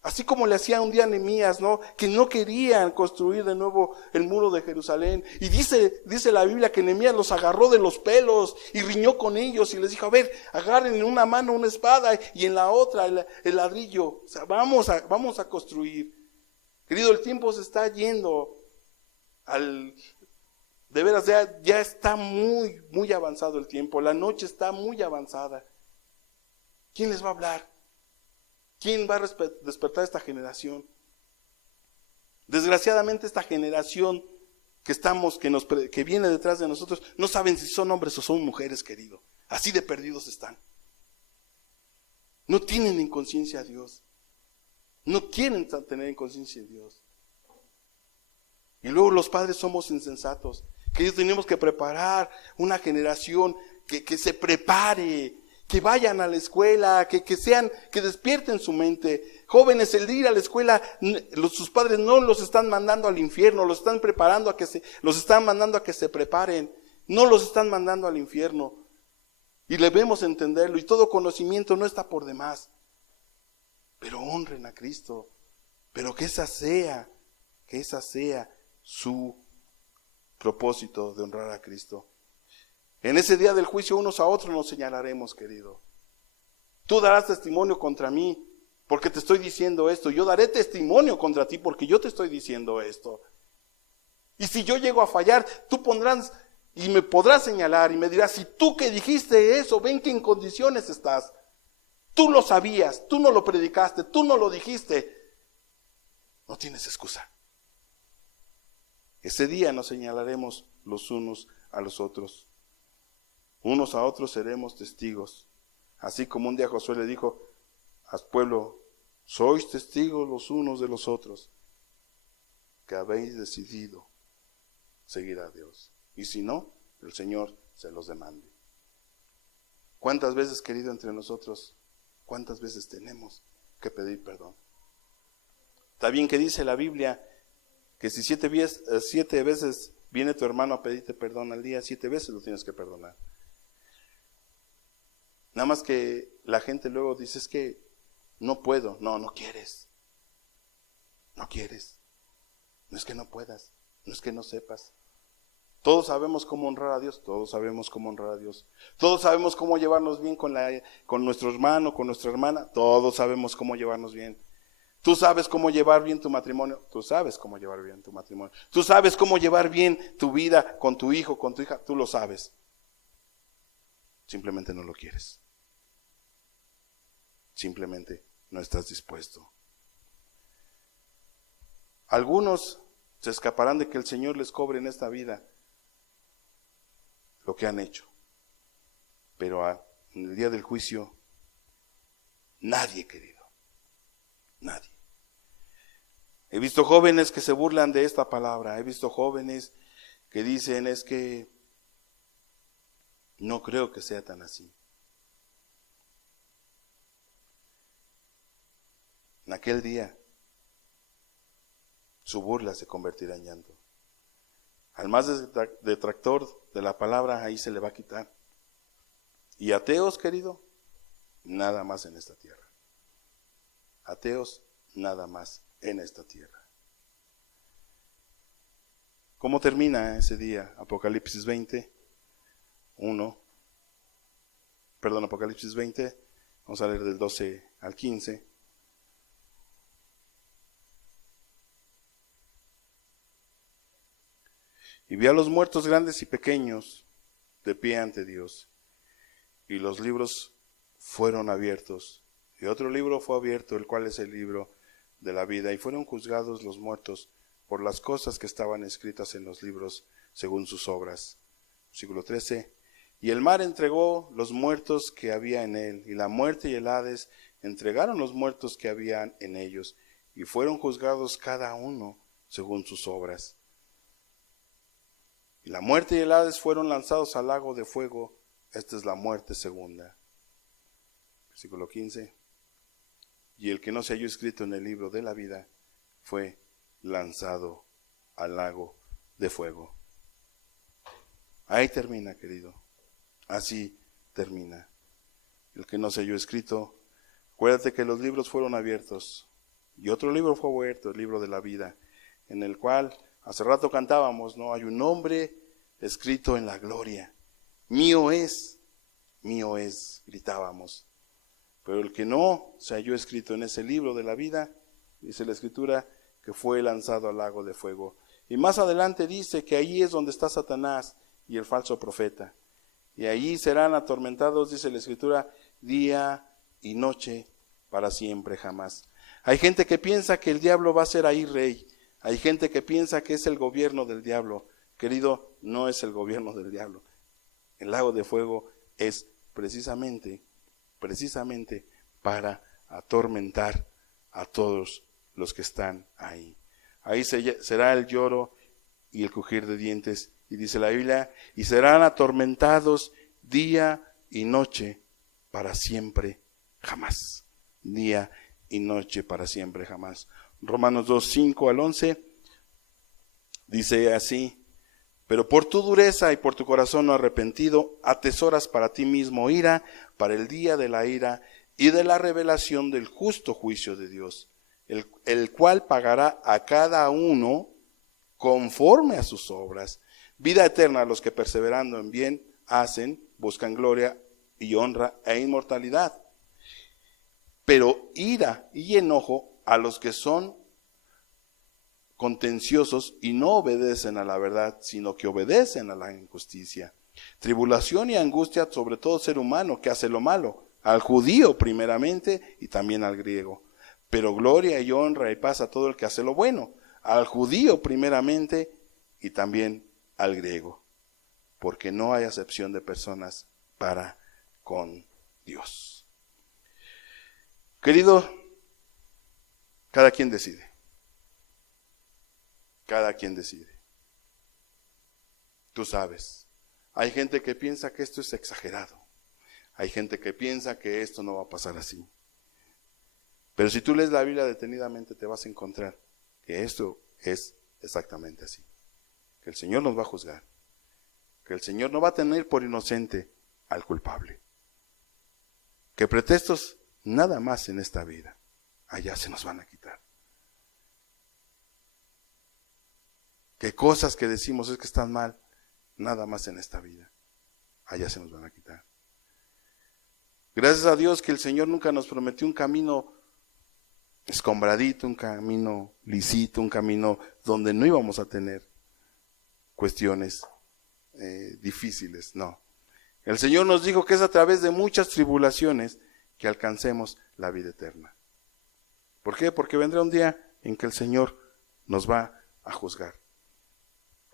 Así como le hacía un día a Nehemías, ¿no? Que no querían construir de nuevo el muro de Jerusalén. Y dice la Biblia que Nehemías los agarró de los pelos y riñó con ellos y les dijo: a ver, agarren en una mano una espada y en la otra el ladrillo. O sea, vamos a construir. Querido, el tiempo se está yendo de veras, ya está muy, muy avanzado el tiempo. La noche está muy avanzada. ¿Quién les va a hablar? ¿Quién va a despertar esta generación? Desgraciadamente esta generación que viene detrás de nosotros, no saben si son hombres o son mujeres, querido. Así de perdidos están. No tienen en conciencia a Dios. No quieren tener en conciencia a Dios. Y luego los padres somos insensatos. Que tenemos que preparar una generación que se prepare, que vayan a la escuela, que despierten su mente. Jóvenes, el de ir a la escuela, sus padres no los están mandando al infierno, los están mandando a que se preparen, no los están mandando al infierno. Y debemos entenderlo, y todo conocimiento no está por demás. Pero honren a Cristo, pero que esa sea su propósito de honrar a Cristo. En ese día del juicio unos a otros nos señalaremos, querido. Tú darás testimonio contra mí porque te estoy diciendo esto. Yo daré testimonio contra ti porque yo te estoy diciendo esto. Y si yo llego a fallar, tú pondrás y me podrás señalar y me dirás: si tú que dijiste eso, ven que en condiciones estás. Tú lo sabías, tú no lo predicaste, tú no lo dijiste. No tienes excusa. Ese día nos señalaremos los unos a los otros. Unos a otros seremos testigos. Así como un día Josué le dijo al pueblo: sois testigos los unos de los otros, que habéis decidido seguir a Dios. Y si no, el Señor se los demande. ¿Cuántas veces, querido, entre nosotros, cuántas veces tenemos que pedir perdón? Está bien que dice la Biblia que si 7 veces viene tu hermano a pedirte perdón al día, 7 veces lo tienes que perdonar. Nada más que la gente luego dice: es que no puedo. No quieres. No quieres. No es que no puedas. No es que no sepas. Todos sabemos cómo honrar a Dios. Todos sabemos cómo honrar a Dios. Todos sabemos cómo llevarnos bien con nuestro hermano, con nuestra hermana. Todos sabemos cómo llevarnos bien. Tú sabes cómo llevar bien tu matrimonio. Tú sabes cómo llevar bien tu matrimonio. Tú sabes cómo llevar bien tu vida con tu hijo, con tu hija. Tú lo sabes. Simplemente no lo quieres. simplemente no estás dispuesto. Algunos se escaparán de que el Señor les cobre en esta vida lo que han hecho, pero en el día del juicio, nadie, querido, nadie. He visto jóvenes que se burlan de esta palabra, he visto jóvenes que dicen, es que no creo que sea tan así. En aquel día, su burla se convertirá en llanto. Al más detractor de la palabra, ahí se le va a quitar. Y ateos, querido, nada más en esta tierra. Ateos, nada más en esta tierra. ¿Cómo termina ese día? Apocalipsis 20, Apocalipsis 20, vamos a leer del 12 al 15. Y vi a los muertos grandes y pequeños de pie ante Dios, y los libros fueron abiertos, y otro libro fue abierto, el cual es el libro de la vida, y fueron juzgados los muertos por las cosas que estaban escritas en los libros según sus obras. Versículo 13. Y el mar entregó los muertos que había en él, y la muerte y el Hades entregaron los muertos que habían en ellos, y fueron juzgados cada uno según sus obras. Y la muerte y el Hades fueron lanzados al lago de fuego. Esta es la muerte segunda. Versículo 15. Y el que no se halló escrito en el libro de la vida fue lanzado al lago de fuego. Ahí termina, querido. Así termina. El que no se halló escrito, acuérdate que los libros fueron abiertos. Y otro libro fue abierto, el libro de la vida, en el cual hace rato cantábamos, ¿no? Hay un nombre escrito en la gloria. Mío es, gritábamos. Pero el que no se halló escrito en ese libro de la vida, dice la Escritura, que fue lanzado al lago de fuego. Y más adelante dice que ahí es donde está Satanás y el falso profeta. Y allí serán atormentados, dice la Escritura, día y noche para siempre jamás. Hay gente que piensa que el diablo va a ser ahí rey. Hay gente que piensa que es el gobierno del diablo. Querido, no es el gobierno del diablo. El lago de fuego es precisamente para atormentar a todos los que están ahí. Ahí será el lloro y el crujir de dientes. Y dice la Biblia, y serán atormentados día y noche para siempre jamás. Día y noche para siempre jamás. Romanos 2, 5 al 11 dice así: pero por tu dureza y por tu corazón no arrepentido, atesoras para ti mismo ira, para el día de la ira y de la revelación del justo juicio de Dios, el cual pagará a cada uno conforme a sus obras. Vida eterna a los que perseverando en bien hacen, buscan gloria y honra e inmortalidad. Pero ira y enojo a los que son contenciosos y no obedecen a la verdad, sino que obedecen a la injusticia. Tribulación y angustia sobre todo ser humano que hace lo malo, al judío primeramente y también al griego. Pero gloria y honra y paz a todo el que hace lo bueno, al judío primeramente y también al griego, porque no hay acepción de personas para con Dios. Querido, cada quien decide. Cada quien decide. Tú sabes. Hay gente que piensa que esto es exagerado. Hay gente que piensa que esto no va a pasar así. Pero si tú lees la Biblia detenidamente te vas a encontrar que esto es exactamente así. Que el Señor nos va a juzgar. Que el Señor no va a tener por inocente al culpable. Que pretextos nada más en esta vida. Allá se nos van a quitar. Que cosas que decimos es que están mal, nada más en esta vida. Allá se nos van a quitar. Gracias a Dios que el Señor nunca nos prometió un camino escombradito, un camino lisito, un camino donde no íbamos a tener cuestiones difíciles, no. El Señor nos dijo que es a través de muchas tribulaciones que alcancemos la vida eterna. ¿Por qué? Porque vendrá un día en que el Señor nos va a juzgar.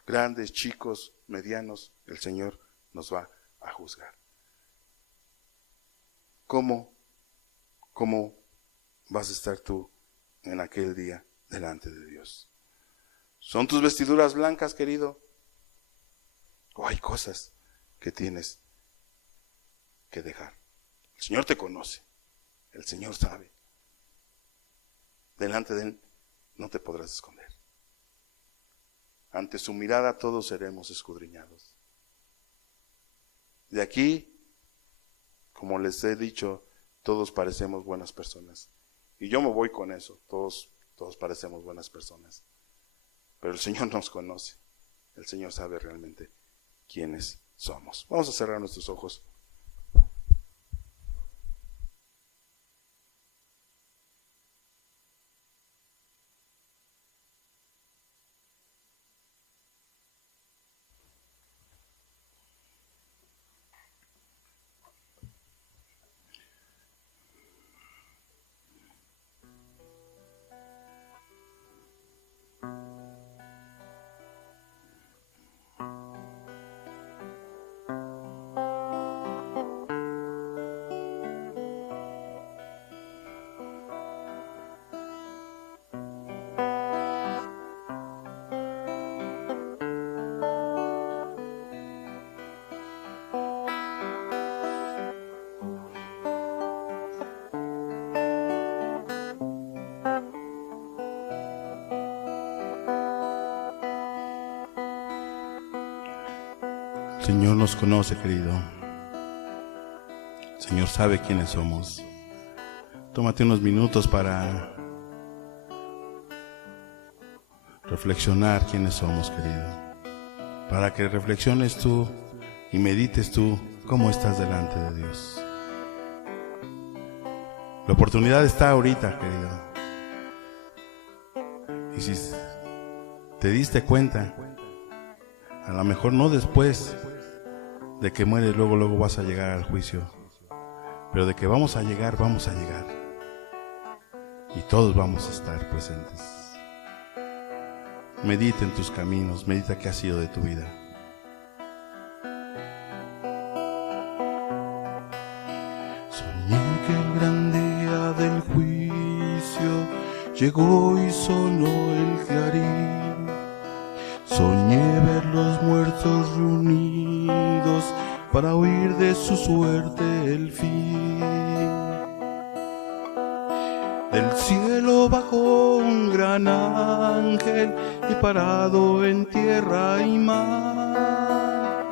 Grandes, chicos, medianos, el Señor nos va a juzgar. ¿Cómo vas a estar tú en aquel día delante de Dios? ¿Son tus vestiduras blancas, querido? ¿O hay cosas que tienes que dejar? El Señor te conoce, el Señor sabe. Delante de Él no te podrás esconder. Ante su mirada todos seremos escudriñados. De aquí, como les he dicho, todos parecemos buenas personas. Y yo me voy con eso, todos parecemos buenas personas. Pero el Señor nos conoce, el Señor sabe realmente quiénes somos. Vamos a cerrar nuestros ojos. El Señor nos conoce, querido. El Señor sabe quiénes somos. Tómate unos minutos para reflexionar quiénes somos, querido. Para que reflexiones tú y medites tú cómo estás delante de Dios. La oportunidad está ahorita, querido. Y si te diste cuenta, a lo mejor no después de que mueres, luego vas a llegar al juicio. Pero de que vamos a llegar, vamos a llegar. Y todos vamos a estar presentes. Medita en tus caminos, medita qué ha sido de tu vida. Soñé que el gran día del juicio llegó y sonó el clarín. Soñé ver los muertos reunidos para oír de su suerte el fin. Del cielo bajó un gran ángel y parado en tierra y mar,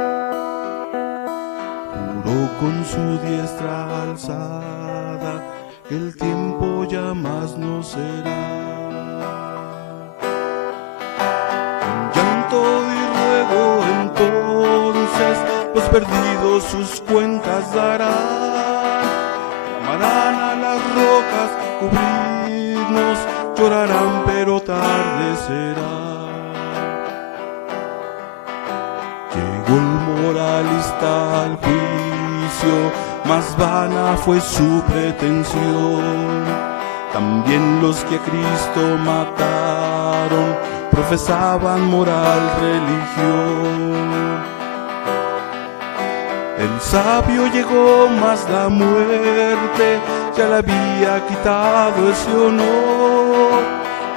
juró con su diestra alzada que el tiempo ya más no será. Entonces los perdidos sus cuentas darán, llamarán a las rocas cubrirnos, llorarán pero tarde será. Llegó el moralista al juicio, más vana fue su pretensión. También los que a Cristo mataron profesaban moral religión. El sabio llegó, mas la muerte ya le había quitado ese honor.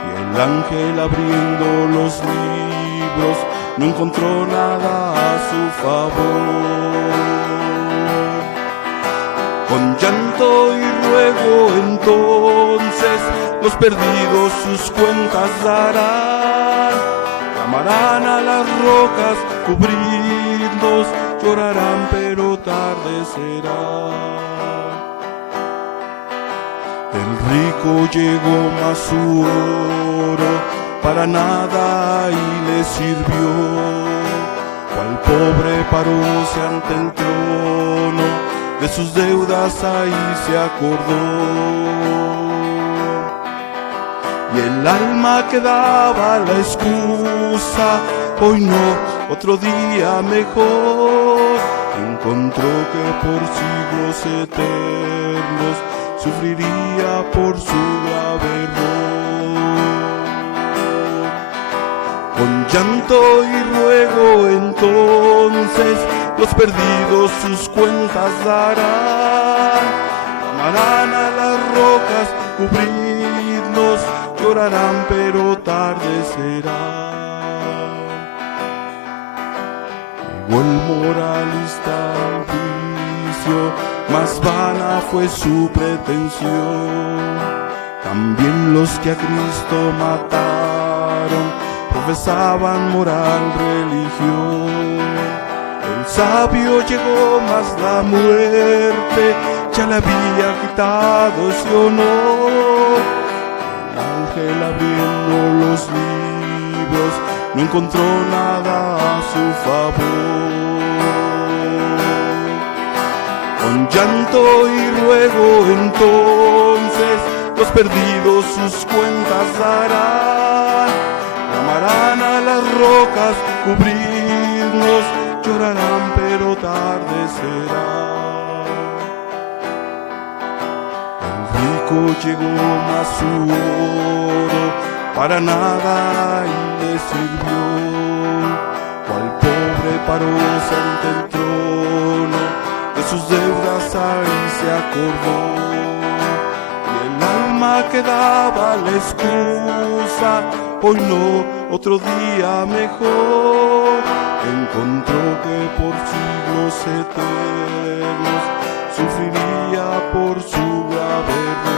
Y el ángel abriendo los libros no encontró nada a su favor. Con llanto y ruego entonces los perdidos sus cuentas darán, llamarán a las rocas cubrirnos, llorarán pero tarde será. El rico llegó mas su oro para nada y le sirvió, cual pobre paróse ante el trono, de sus deudas ahí se acordó. Y el alma que daba la excusa, hoy no, otro día mejor, encontró que por siglos eternos siglos, sufriría por su grave error. Con llanto y ruego entonces los perdidos sus cuentas darán, clamarán a las rocas, cubridnos, llorarán pero tarde será. Llegó el moralista al juicio, mas vana fue su pretensión. También los que a Cristo mataron profesaban moral religión. El sabio llegó, mas la muerte ya le había quitado ese honor. El ángel abriendo los libros no encontró nada a su favor. Con llanto y ruego entonces los perdidos sus cuentas darán, clamarán a las rocas, cubrirnos, llorarán pero tarde será. El rico llegó mas su oro para nada y le sirvió, cual pobre paróse ante el trono, de sus deudas ahí se acordó. Y el alma que daba la excusa, hoy no, otro día mejor, encontró que por siglos eternos sufriría por su grave error.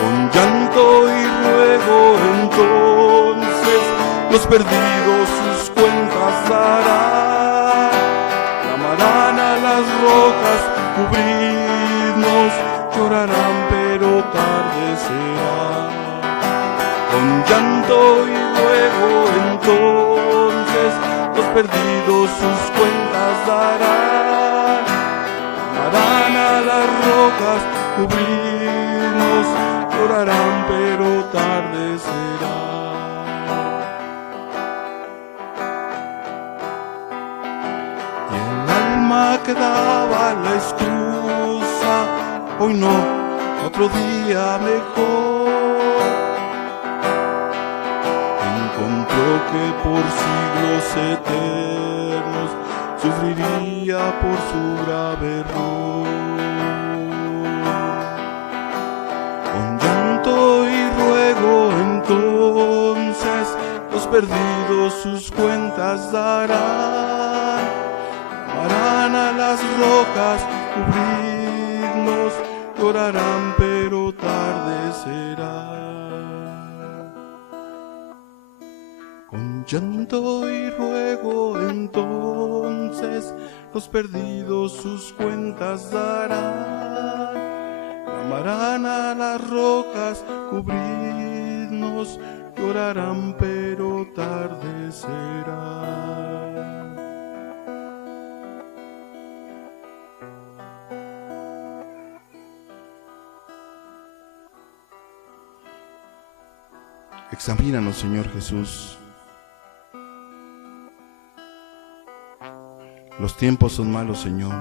Con llanto y ruego entonces los perdidos sus cuentas darán, clamarán a las rocas, cubridnos, llorarán pero tarde será. Con llanto y ruego entonces los perdidos sus cuentas darán, clamarán a las rocas, cubrirnos, llorarán pero tarde será. Y el alma que daba la excusa, hoy no, otro día mejor, encontró que por siglos eternos sufriría por su grave error. Con llanto y ruego entonces los perdidos sus cuentas darán, clamarán a las rocas, cubrirnos, llorarán pero tarde será. Con llanto y ruego entonces los perdidos sus cuentas darán, clamarán a las rocas, cubridnos, llorarán pero tarde será. Examínanos, Señor Jesús. Los tiempos son malos, Señor.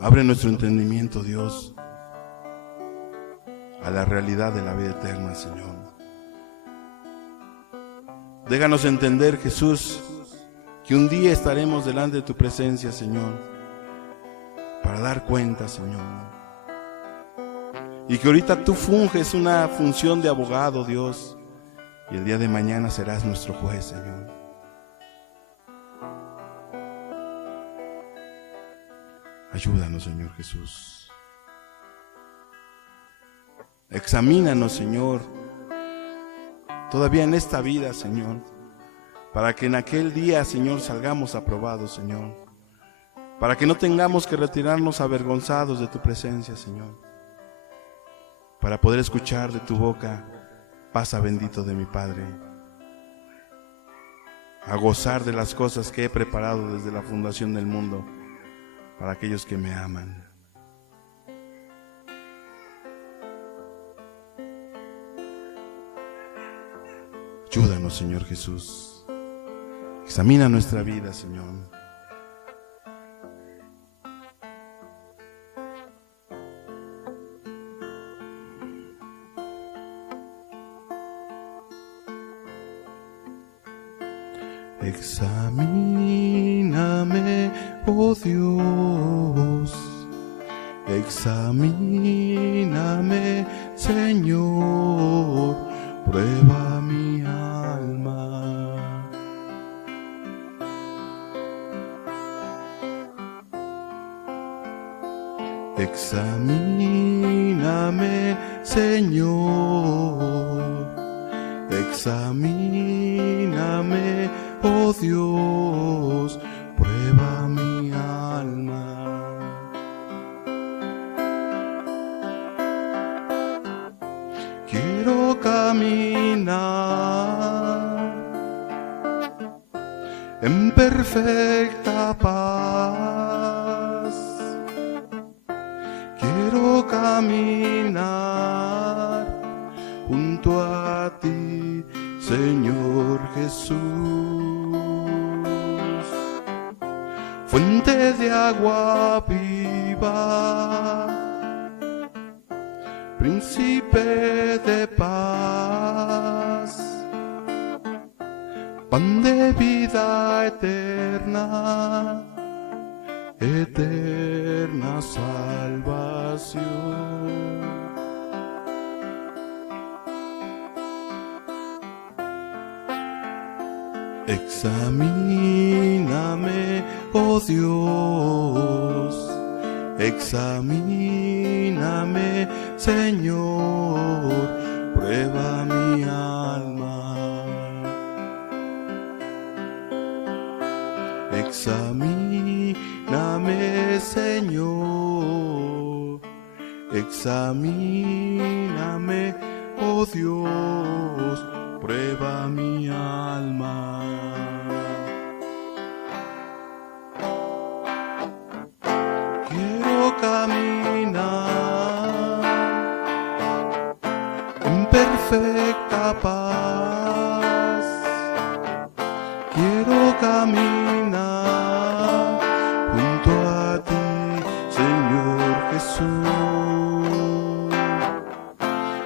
Abre nuestro entendimiento, Dios, a la realidad de la vida eterna, Señor. Déjanos entender, Jesús, que un día estaremos delante de tu presencia, Señor, para dar cuenta, Señor. Y que ahorita tú funges una función de abogado, Dios, y el día de mañana serás nuestro juez, Señor. Ayúdanos, Señor Jesús. Examínanos, Señor, todavía en esta vida, Señor, para que en aquel día, Señor, salgamos aprobados, Señor, para que no tengamos que retirarnos avergonzados de tu presencia, Señor, para poder escuchar de tu boca: pasa bendito de mi Padre, a gozar de las cosas que he preparado desde la fundación del mundo para aquellos que me aman. Ayúdanos, Señor Jesús. Examina nuestra vida, Señor. Examíname, oh Dios, examíname, Señor, prueba mi alma. Examíname, Señor, examíname, oh Dios, prueba mi alma. Quiero caminar en perfecta paz. Quiero caminar junto a ti, Señor Jesús, fuente de agua viva, príncipe de paz, pan de vida eterna, eterna salvación. Examíname, oh Dios, examíname, Señor, prueba mi alma. Examíname, Señor, examíname, oh Dios, prueba mi alma. Quiero caminar en perfecta paz. Quiero caminar junto a ti, Señor Jesús,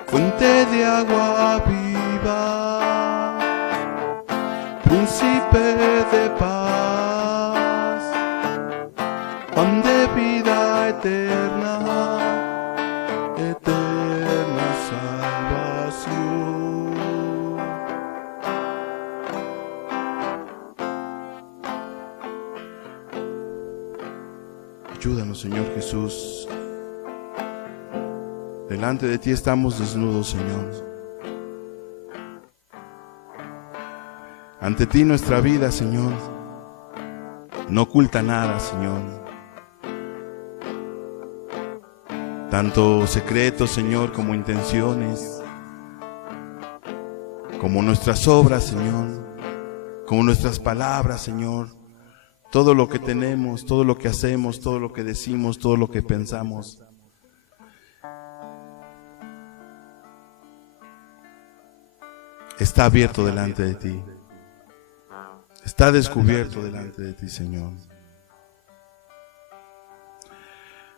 fuente de agua viva, príncipe de paz, pan de vida eterna, eterna salvación. Ayúdanos, Señor Jesús. Delante de ti estamos desnudos, Señor. Ante ti nuestra vida, Señor, no oculta nada, Señor. Tanto secretos, Señor, como intenciones, como nuestras obras, Señor, como nuestras palabras, Señor. Todo lo que tenemos, todo lo que hacemos, todo lo que decimos, todo lo que pensamos. Está abierto delante de ti. Está descubierto delante de ti, Señor.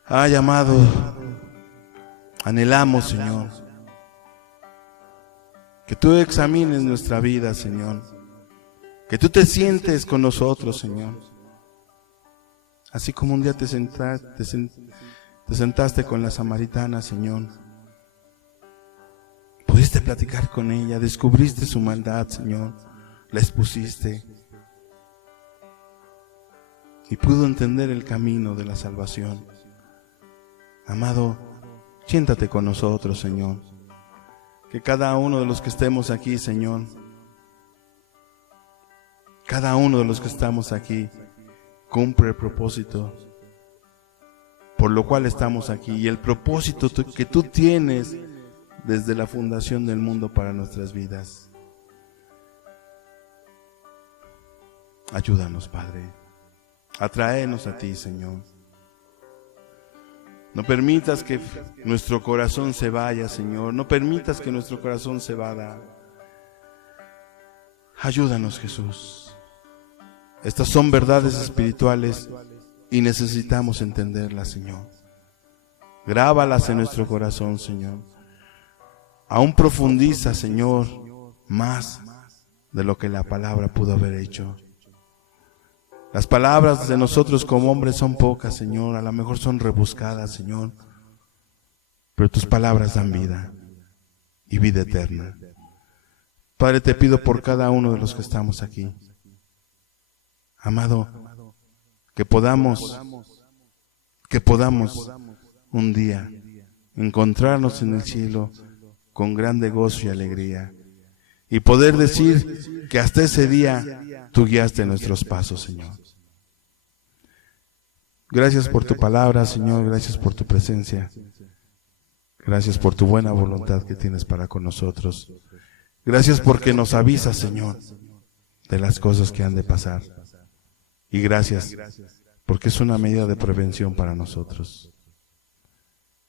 Ay, amado, anhelamos, Señor, que tú examines nuestra vida, Señor. Que tú te sientes con nosotros, Señor. Así como un día te sentaste con la samaritana, Señor. Pudiste platicar con ella, descubriste su maldad, Señor. La expusiste. Y pudo entender el camino de la salvación. Amado, siéntate con nosotros, Señor. Que cada uno de los que estemos aquí, Señor, cada uno de los que estamos aquí, cumple el propósito por lo cual estamos aquí. Y el propósito que tú tienes desde la fundación del mundo para nuestras vidas. Ayúdanos, Padre. Atráenos a ti, Señor. No permitas que nuestro corazón se vaya, Señor. No permitas que nuestro corazón se vaya. Ayúdanos, Jesús. Estas son verdades espirituales y necesitamos entenderlas, Señor. Grábalas en nuestro corazón, Señor. Aún profundiza, Señor, más de lo que la palabra pudo haber hecho. Las palabras de nosotros como hombres son pocas, Señor. A lo mejor son rebuscadas, Señor. Pero tus palabras dan vida y vida eterna. Padre, te pido por cada uno de los que estamos aquí. Amado, que podamos un día encontrarnos en el cielo con grande gozo y alegría y poder decir que hasta ese día tú guiaste nuestros pasos, Señor. Gracias por tu palabra, Señor, gracias por tu presencia, gracias por tu buena voluntad que tienes para con nosotros. Gracias porque nos avisas, Señor, de las cosas que han de pasar. Y gracias porque es una medida de prevención para nosotros.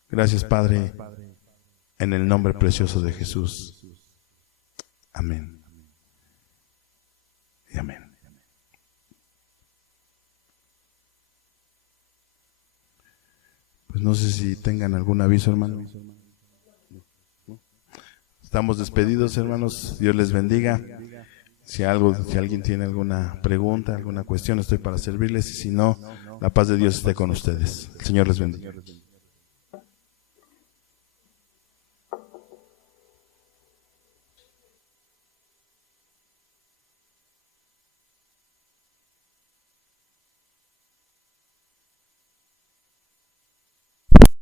Gracias, Padre, en el nombre precioso de Jesús. Amén. Y amén. Pues no sé si tengan algún aviso, hermano. Estamos despedidos, hermanos. Dios les bendiga. Si alguien tiene alguna pregunta, alguna cuestión, estoy para servirles. Y si no, la paz de Dios esté con ustedes. El Señor les bendiga.